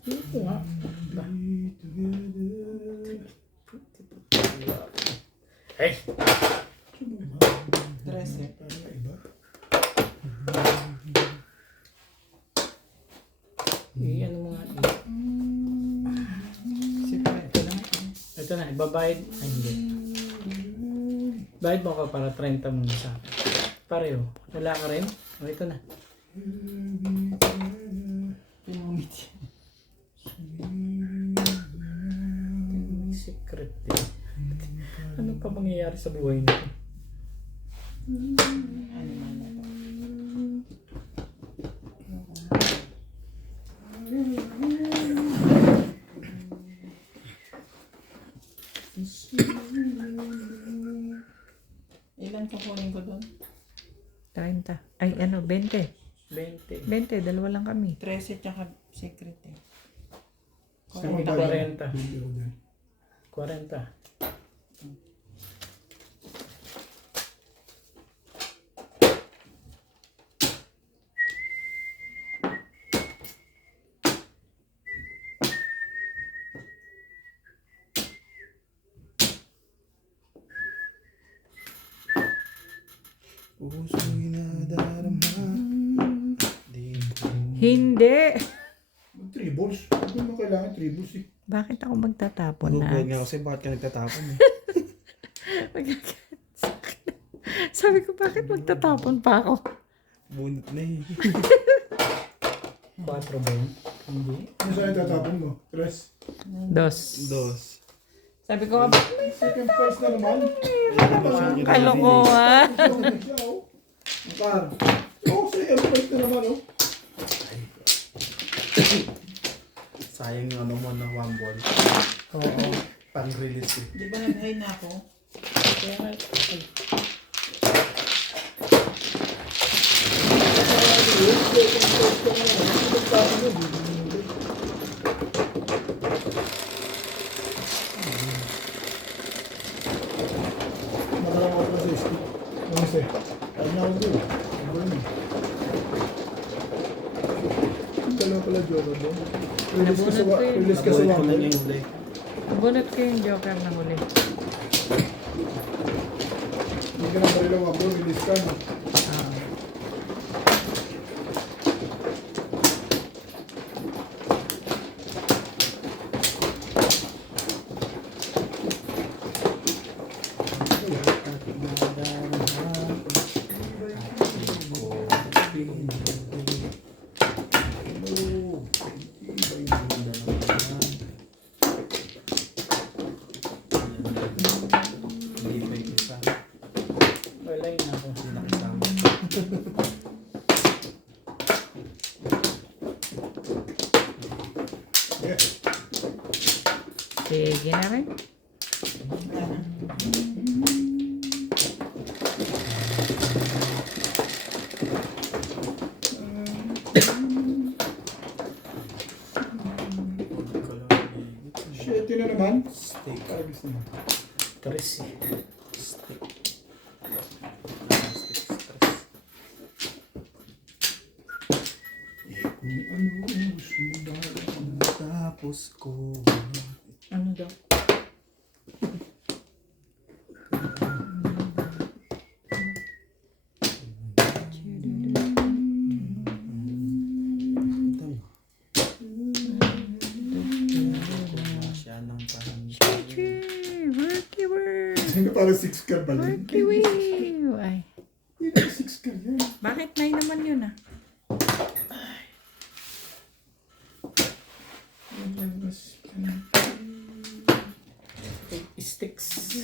Ito nga. Ay! 13. Ano mo nga ito? Ito na. Ito na, ibabayad. Ay, hindi. Bayad mo ka para 30 muna sa akin. Pareho. Wala ka rin? O, ito na. Pinumit. Secret din. Ano pa mangyayari sa buhay nito? Ano man na to? Ilan kukunin ko doon? 30. Ay, ano, 20. 20. 20, dalawa lang kami. 13 tsaka secret eh. Kami 40. 40. Puso'y nadarama. Hindi. Tribbles. Hindi mo kailangan tribbles eh. Bakit ako magtatapon na? Nagugulat nga kasi bakit ka nagtatapon eh. Sabi ko, bakit magtatapon pa ako? Bunot na eh. 4 ba yun? Hindi. Ano saan itatapon mo? Tres. Dos. Dos. Sabi ko, bakit may Second prize na naman. kalokohan? Ano siya oh. Ang car. Oo, second prize na naman oh. Sayang yung ano mo na one ball. Oo. Pang-release eh. Di ba nag-high na ako? Kaya nga, ay, Madalang ako na sa stick. Ano siya? Kaya na ako doon. Ano ba yun? Dalawa pala joker doon. Release ka sa Nabulit ko one na ball. niya yung huli. Bunot ko yung joker na huli. Hindi ka na pala one ball. Release ka na. Ah. Hindi pa yung isa. wala yun ako. Hindi nakisama. Sige na rin. Shit, yun na naman. Steak. Karagis naman. 3 eh. Steak. Ano gusto mo ba? Tapos ko. Ano daw? Siya ng parang. Worky work. Hindi parang 6 ka ba? Worky work. Ay. Hindi na 6 ka yan. Bakit 9 naman yun ah? Sticks.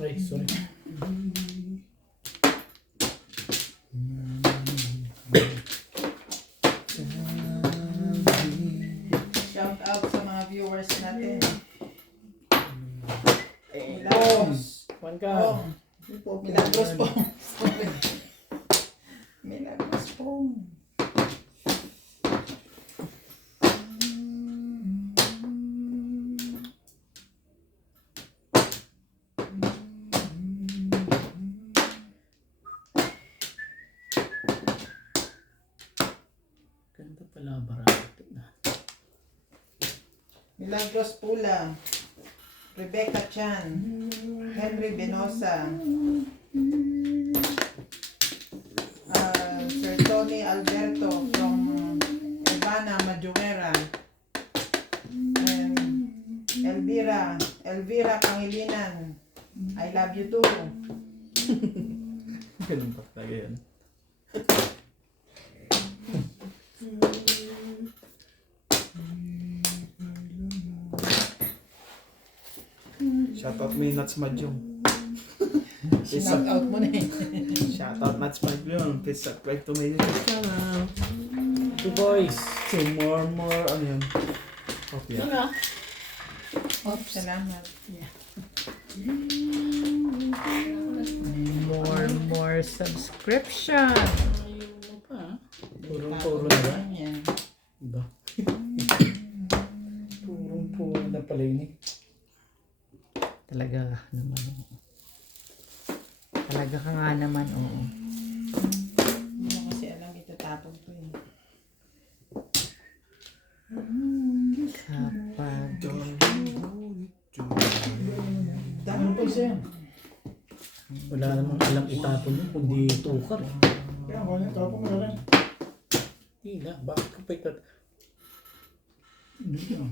Ay, sorry. Shout out sa mga viewers natin. Milagros. One ka. Pong. Yung po, Milagros yan. Pong. Milagros Pong. Ganda pala barato na. Milagros Pula. Rebecca Chan. Henry Benosa. Sir Tony Alberto from Ivana Majuera. And Elvira Pangilinan. I love you too. Ganun pa talaga yan. Shoutout mo yung Nuts Madyong. Shout out mo na eh. Shoutout Nuts Madyong. Please subscribe to my YouTube channel. Two boys. So more, ano yan? Okay. Ano? Salamat. More subscription. Ayaw mo pa. Purong-puro na ba? Yan. Diba? Purong-puro na pala yun eh. Talaga naman. Talaga ka nga naman, oo. Hindi mo kasi alam itatapon ko eh. Kapag Ano pa isa yan? Wala namang alam itapon mo kundi tukar. Kaya ako yung tapong mo rin. Hindi na. Bakit ko pa itatapon? Hindi na.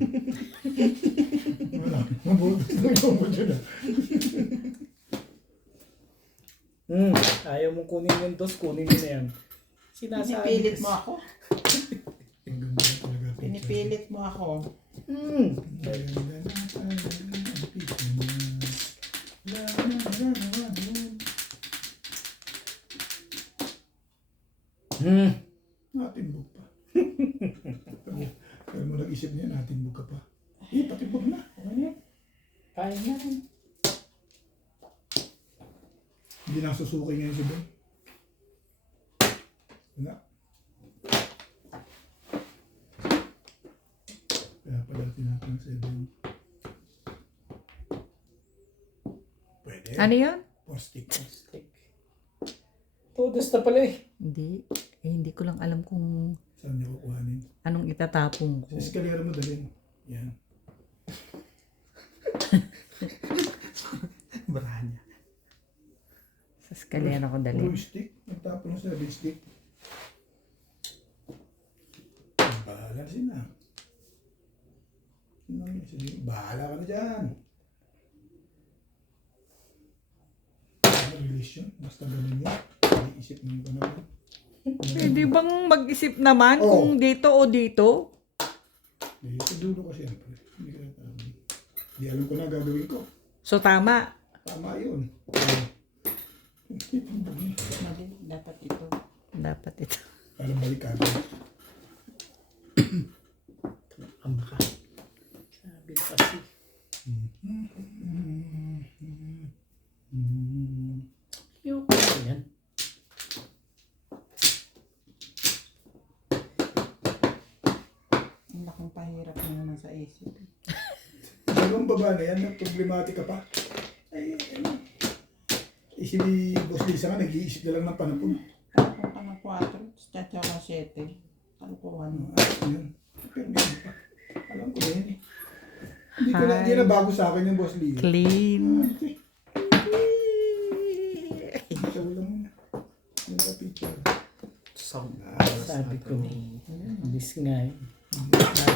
Wala. Mabuti na yung mo dyan ah. Ayaw mong kunin yung dos, kunin mo na yan. Sinasabi Pinipilit kasi- mo ako. Ang ganda talaga. Pinipilit mo ako. Natimbog pa. Kaya mo nag-isip niya, natimbog ka pa. Patibog na. Okay na. Kaya na rin. Hindi na susuki ngayon si Ben. Wala. Kaya pala tinatang 7. Pwede. ano yun? Postik. Stick. Todos na pala eh. Hindi ko lang alam kung Saan niya kukuhanin? anong itatapong ko. Sa eskalera mo dalhin. Yan. Barahan niya. Sa eskalera ko Puro dali. stick. Nagtapon ng 7 stick. Bahala sila. Bahala ka na dyan. Release yun. Basta ganun yun. Iisip mo yung naman. Pwede bang mag-isip naman Oo. kung dito o dito? Sa dulo ko siyempre. Hindi ka alam. Hindi alam ko na gagawin ko. So tama. Tama yun. Mali, dapat ito. Dapat ito. Parang balikan. Ama ka. Sabi kasi. Yung ano yan? Ang lakong pahirap na naman sa isip. Dalawang baba na yan, problematika pa. Ay, ano. Si Boss Lisa nga, nag-iisip na lang ng panapon. Kung ka ng 4, tsaka 7. Kalukuhan mo. Yun. Pero hindi pa. Alam ko na yun eh. Hindi na bago sa akin yung Boss Lisa. Clean. Ikaw lang muna. Yung picture. Sound. Sabi ko. This nga eh.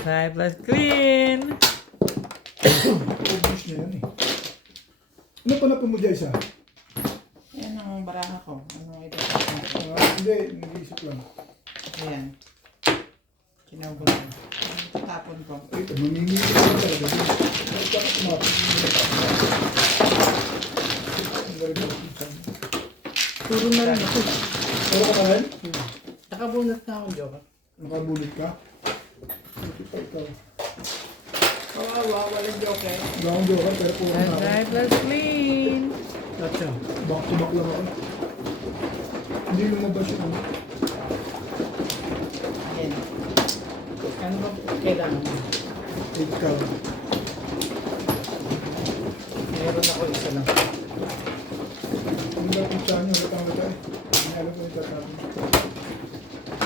Five plus clean. Obvious na yan eh. Ano panapon mo dyan isa? Yan ang baraha ko. Ano ito? Hindi, nag-iisip lang. Ayan. Kinabulan. Tatapon ko. Ito, mamimili ko lang talaga. Nagkakatumapos. Puro na rin ito. Pero ka rin? Nakabunot na akong joke. Nakabulot ka? Ito pa ikaw. walang joke. Wala akong joker, pero puro na ako. Alright, let's clean. Gotcha. Back to back lang ako. Hindi lumabas yun. Ano? Ayan. Ano ba kailangan mo? 8 count. Meron ako isa lang. Ang dapat yung tiyan nyo, wala kang wala eh. Hindi alam ko yung tatabi.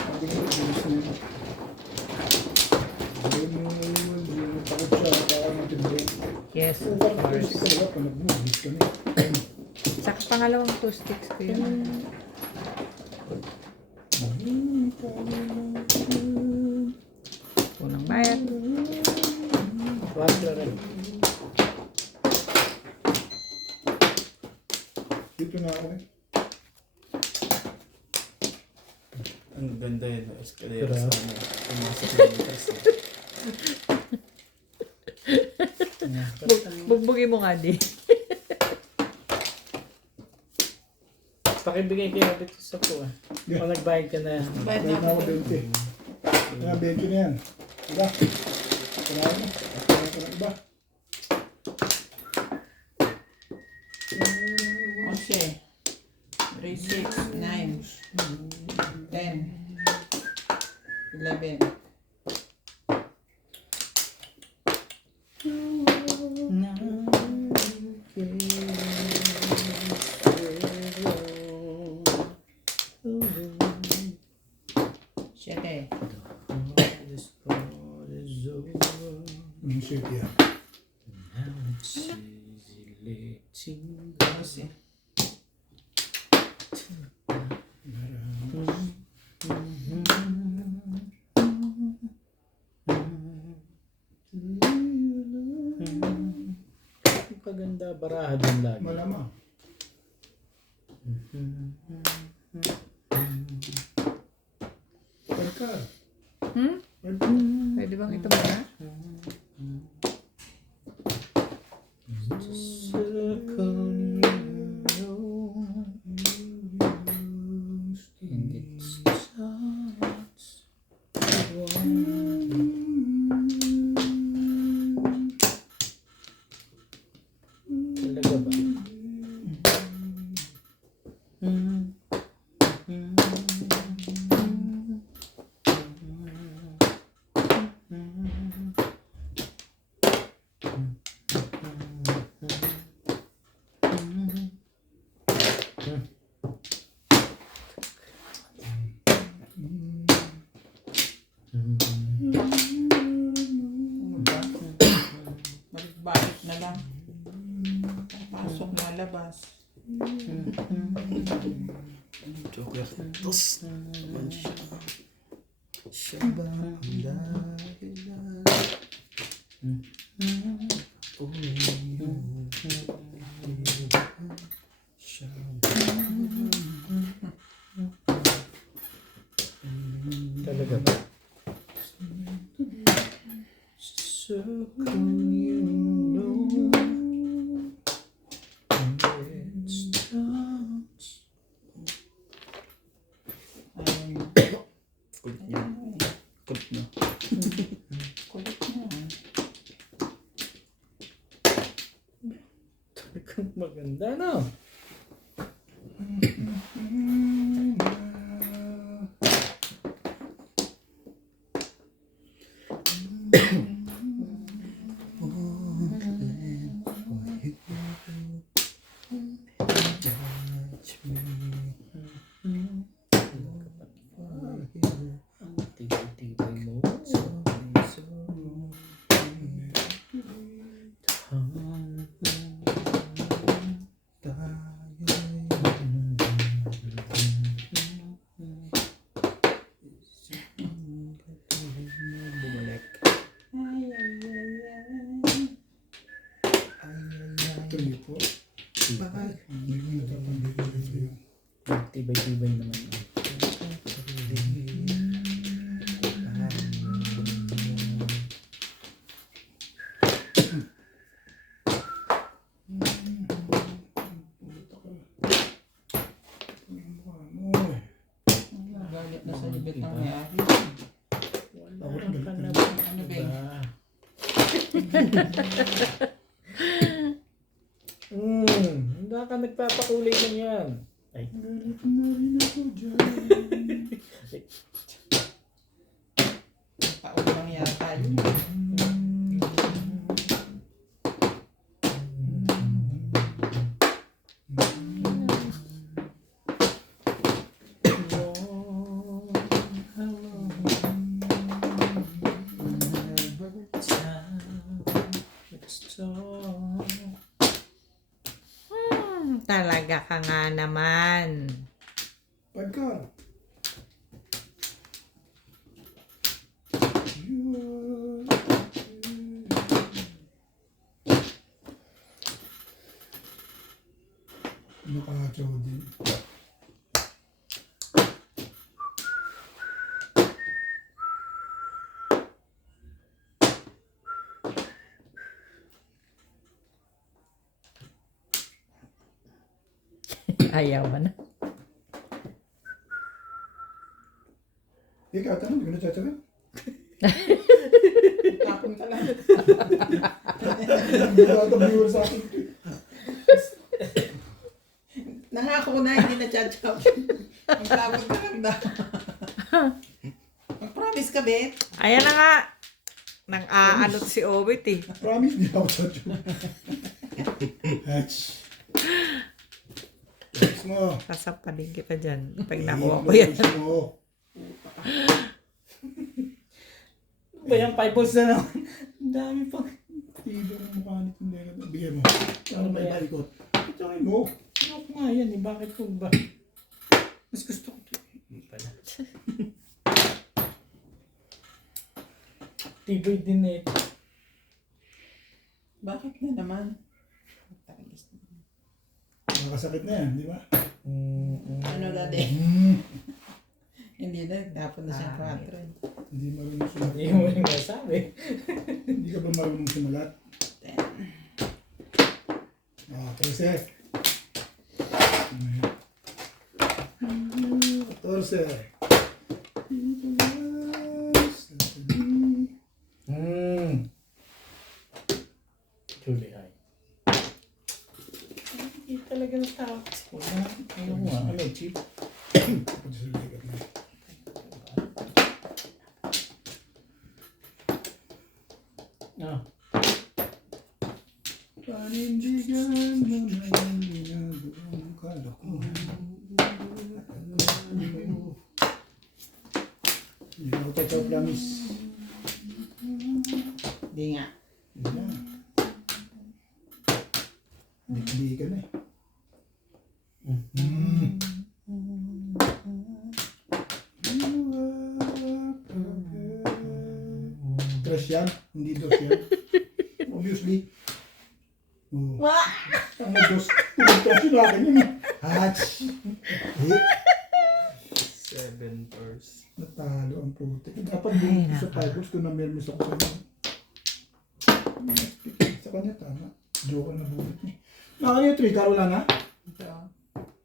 Sabi ko, bilis na yun. Hindi mo takot siya, baka matindi. Yes, Kung of characteristic ka course. wala, pag nag-move, ka na eh. Saka pangalawang 2 sticks ko yun. Unang bayad. Wag na rin. Dito na ako eh. Ang ganda yun. Escalator Grabe. sa ano. Pumasok na yung test. Bugbugin mo nga, di. Pakibigay kayo dito sa po ah. Kung nagbayad ka na. Bayad Bayad na na ako ako. 20. Kaya 20 na yan. Diba? Kailangan mo. Kailangan ko ng iba. Okay. 3, 6, 9, 10, 11. Siete. Yung shit yan. Doce. Ang kaganda, baraha din lagi. Malamang. Pagka. Hmm? Pagka. Pwede bang ito muna? Talaga ba? Ano ba? Balik na lang. Pasok na labas. Chocolate. Tos. Naman siya. Siya ba ang dahilan? Siya Talaga ba? so could you know it starts. Ayun. Kulit niya. Kulit na. Kulit na. Talagang maganda, no? Tibay-tibay mo. Bumalik. Ay, ay, ay, ay. Ito niyo po. Hindi mo natatanggol sa'yo. Tibay-tibay naman. Galit na sa libet ng may-ari. Wala ka na Ano ba yun? ba? Hindi ka nagpapakulay ng yan. Ay. Galit na rin ako dyan. Taon lang yata yun. Talaga ka nga naman. Pagka. Nakakataw din. Ayaw mo na. Ikaw, tanong, hindi ko nasasagot. Tapon ka lang. Hindi ko natabiwal sa akin. Nangako na, hindi na chat-chat. Ang tapon ka lang daw. Mag-promise ka, be? Ayan na nga. Nang aanot si Owit eh. Promise, di ako sa tube. Hatch. Promise mo. Sasampalin kita dyan. Pag nakuha ko yan. Promise mo. Ba yung 5 balls na naman? Ang dami pang... Hindi ko mukha nitong lega. Bigay mo. Ano ba May yan? paikot. Ito mo. Ano ko nga yan eh? Bakit po ba? Mas gusto ko ito. Hindi pala. Tibay din na ito. Bakit na naman? Nakakasakit na yan, di ba? Ano dati? Hindi na, tapon na siya 4. Hindi marunong sumalat. Hindi mo yung nasabi. Hindi ka ba marunong sumalat? 13. 14. Julie High. Hindi talaga natapos. Wala. Ano nga? Ano, Chief? Ah. Panindigan mo na yung ginagawang kalokohan. Hindi ako tayo promise. Hindi nga. Hindi na. Hindi ka na eh. Crush yan? Hindi dos yan? Obviously. Oh. Ang may dos. Crush yun akin yun eh. Hatch. Eh, 7 pairs. natalo ang puti. Dapat bumili sa fibers kung na-mermis ako sa inyo. Sa kanya tama. Joke na bulit eh. Nakanya 3 car wala na? Ito.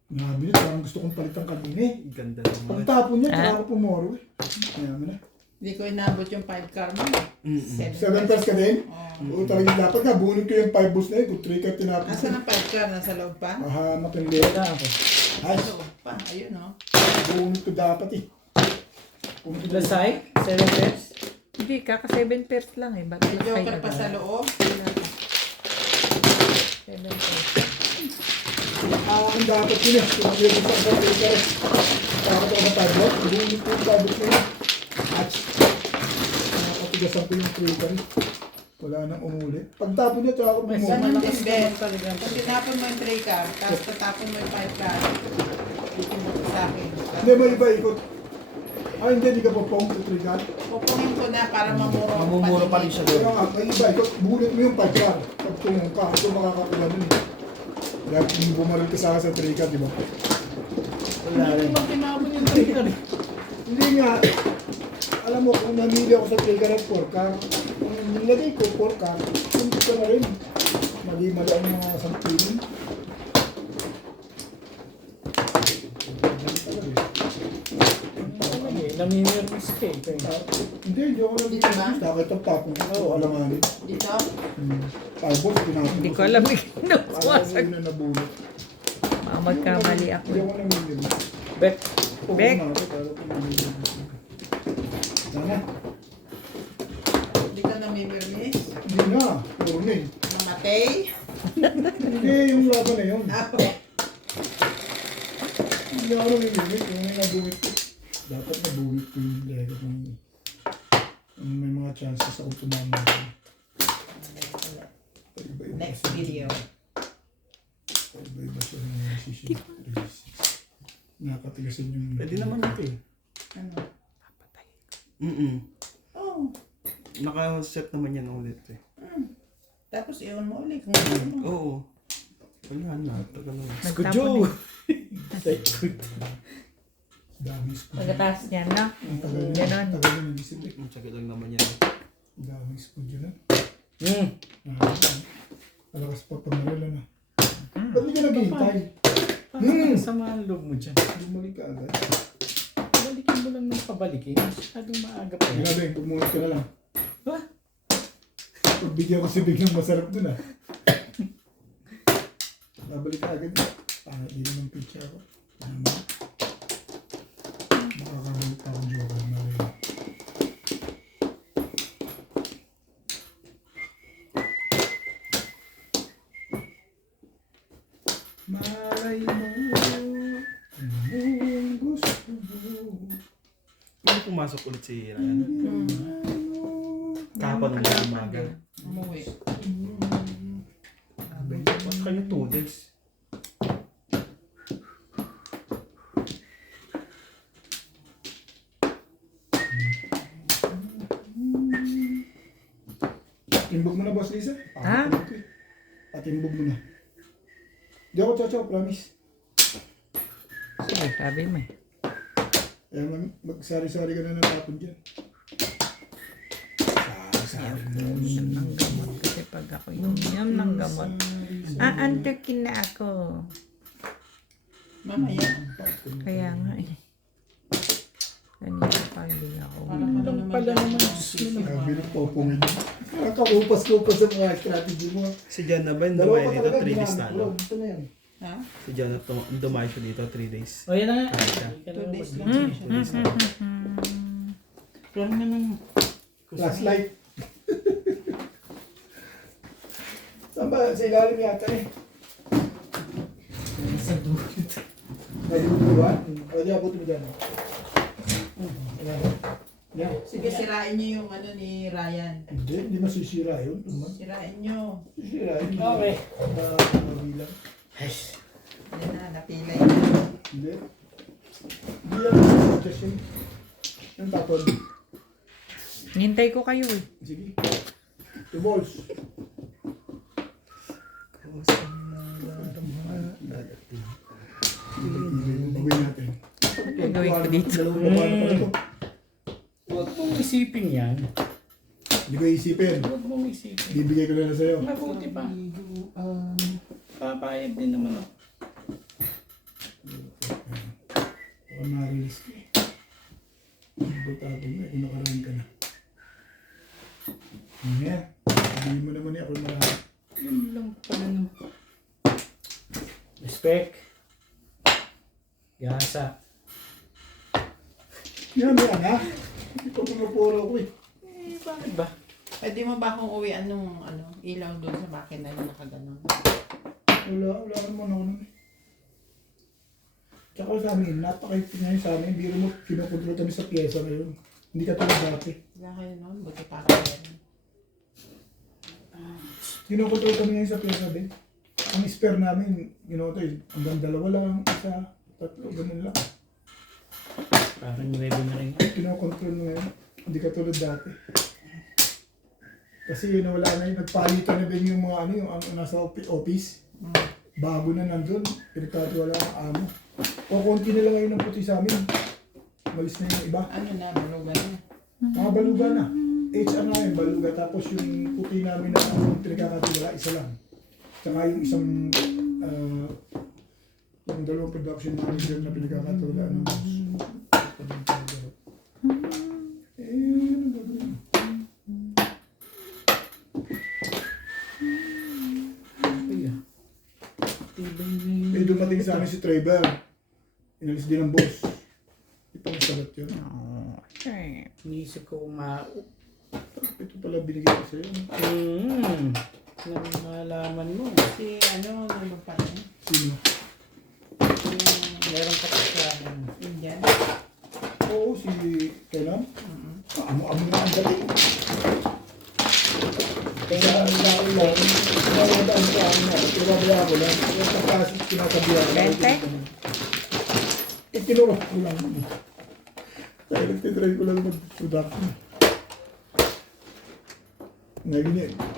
Nabili, parang gusto kong palitan kanina eh. Ganda naman. Pagtapon niya, tsaka ako pumoro eh. Kaya mo na. Hindi ko inabot yung 5 car mo. 7 cars ka din? Oo, talagang dapat nga, bunod ko yung 5 balls na yun. Kung 3 car tinapos Asan ang 5 car? Nasa loob pa? mahamak yung leta ako. Ay, Sa loob pa. Ayun o. bunod ko dapat eh. Lasay? 7 pairs? Hindi, kaka 7 pairs lang eh. Ba't May joker pa sa loob. 7 pairs? Ang dapat yun eh. Kung may gusto ang 3 cars. Dapat ako na 5 balls. Bunod ko yung 5 balls na yun. At nakakatigasan ko yung 3 cars. Wala nang umulit. Pagtapon niya, tsaka ako May pumoro. Ganun malakas din, Ben. naman talaga. Kung tinapon mo yung 3 car, tapos tatapon mo yung 5 car, itin mo sa akin. Hindi, may iba ikot. Ah, hindi, di ka pa pong sa 3 car. Pupungin ko na para mamuro. Mamumura pa rin siya Kaya doon. nga, may iba ikot. Bulit mo yung 5 car. Pag tumong ka, ito makakakuha nun eh. Kaya kung bumaril ka sa akin sa 3 car, di ba? Wala Hindi rin. naman tinapon yung trigger eh. Hindi nga. Alam mo, kung namili ako sa 3 car at 4 car, kung nilagay ko 4 car, hindi ka na rin. Mali-mali ang mga sampilin. Ganun talaga eh. Namimirmis ka eh. Hindi ako Dito ba? nag-iisip. Nakita tapong ko, alanganin. Dito? Tapos, tinapos. Hindi ko alam eh. Parang ako yun na nabulot. Magkamali ako. Hindi ako namimilis. Bek. Bek. Sana. Hindi ka namimirmis? Hindi na. Puro na eh. Namatay? Hindi, yung laban na yun. Ako. Hindi ako namimilis. Yung may nabungit ko. Dapat nabungit ko yung lego kung may mga chances ako tumama. Next video. Iba-iba siya ng decision. Nakatigasin yung... Pwede naman ito eh. Ano? Oh. Naka-set naman yan ulit eh. Tapos iwan mo ulit kung gusto mo. Oo. Wala na. Tagal na. Skudyo! Dami screw. Pagkatapos niyan, no? Ang tagal na. Ganon. Tagal na nag-isip eh. Ang tsaga lang naman yan. Dami screw dyan na. Hmm. Malakas pa pamarila na. Ba't di ka naghihintay? Parang sama ang loob mo dyan. Bumalik ka agad. Balikin mo lang ng pabalikin. Masyadong maaga pa yan. Grabe, pumunod ka na lang. Ha? Pagbigyan ko si biglang masarap dun ah. Babalik ka agad. Hindi naman picture ako. Makakabalik pa akong joker na rin. Malay mo ang gusto mo. Pwede pumasok ulit si Ryan. Kahapon ng umaga. Umuwi. Ba't kayo 2 days? Timbog mo na, Boss Lisa? Ha? Patimbog mo na. Di ako chow-chow, promise. Sige, sabi mo eh. Kaya magsari-sari ka na ng tapon dyan. Sari-sari mo. Uminom ng gamot. Kasi pag ako uminom ng gamot, aantukin na ako. Mamaya. Kaya nga eh. Kanina pa hindi ako. Parang ano naman Pala dyan, naman, mga Diyos mo sisig, Kaya mga- binupopongin mo. Nakakupas-kupas sa mga strategy mo. Si Jan na ba? Dalawa Dumayo pa dito talaga 3 days ginamit na. ko. Gusto na yan. Ha? Si Jan na dumayo siya dito 3 days. O yan na nga. Kaya siya. 2 days lang Hmm. siya. 2 days lang. Plan na ng... Flashlight. Saan ba? Sa ilalim yata eh. Sa dukit. May lubuan. O di abot mo dyan. Yan. Sige, sirain niyo yung ano ni Ryan. Hindi masisira yun. Sirain niyo. Sisirain. Okay. Mabilang. Yan na, napilay na. Hindi. Hindi lang suggest yun. Yung tapon. Hintay ko kayo eh. Sige. 2 balls. Gawin natin. Ano gawin ko dito? Dalawang babae pa ito. Huwag mong isipin yan. Hindi ko isipin. Huwag mong isipin. Bibigay ko na sa'yo. Mabuti pa. Papayag din naman ako. Baka na-release ka eh. Butado mo eh, kung nakaraan ka na. Yan. Sabihin mo naman eh, ako marami. Yun lang pala naman. Respect. Yasa. Yan ha? Hindi pa pumapuro ko eh. Bakit ba? Pwede mo ba akong uwian nung ano, ilaw doon sa makina yung nakaganon? Wala naman ako nun eh. Tsaka sa amin, napakahigpit ngayon sa amin. Biro mo, kinukontrol kami sa pyesa ngayon. Hindi ka tulad dati. Wala kayo noon, buti para yan. Kinukontrol kami ngayon sa pyesa din. Ang spare namin, hanggang 2 lang, 1, 3, ganun lang. Parang 9 na rin. Kinokontrol mo ngayon. Hindi ka tulad dati. Kasi wala na yun. Nagpalitan na din yung mga yung nasa office. Bago na nandun. Pinagkatiwala ang amo. O konti na lang ngayon ng puti sa amin. Malis na yung iba. Ano na, balugan na. Mga baluga na. HR na yun, baluga. Tapos yung puti namin na pinagkakatiwala, isa lang. Tsaka yung isang yung 2 production manager na pinagkakatiwala ng boss. ano gagawin? Eh, dumating sa amin si Trevor. Inalis din ang boss. Ipangasalat yun. Inisip ko Ito pala binigay ko sa'yo. nang nalaman mo. Si ano pa yun? Sino? Meron ka pa sa Indian. Oo, si Kenan. Ano na ang dating. Kaya ang dami lang. Nawadaan ko ang na. Pinabaya ko lang. Yung kapasok kinakabihan ko. Bente? Tinuro ko lang. Dahil nagtitry ko lang mag-production. Ngayon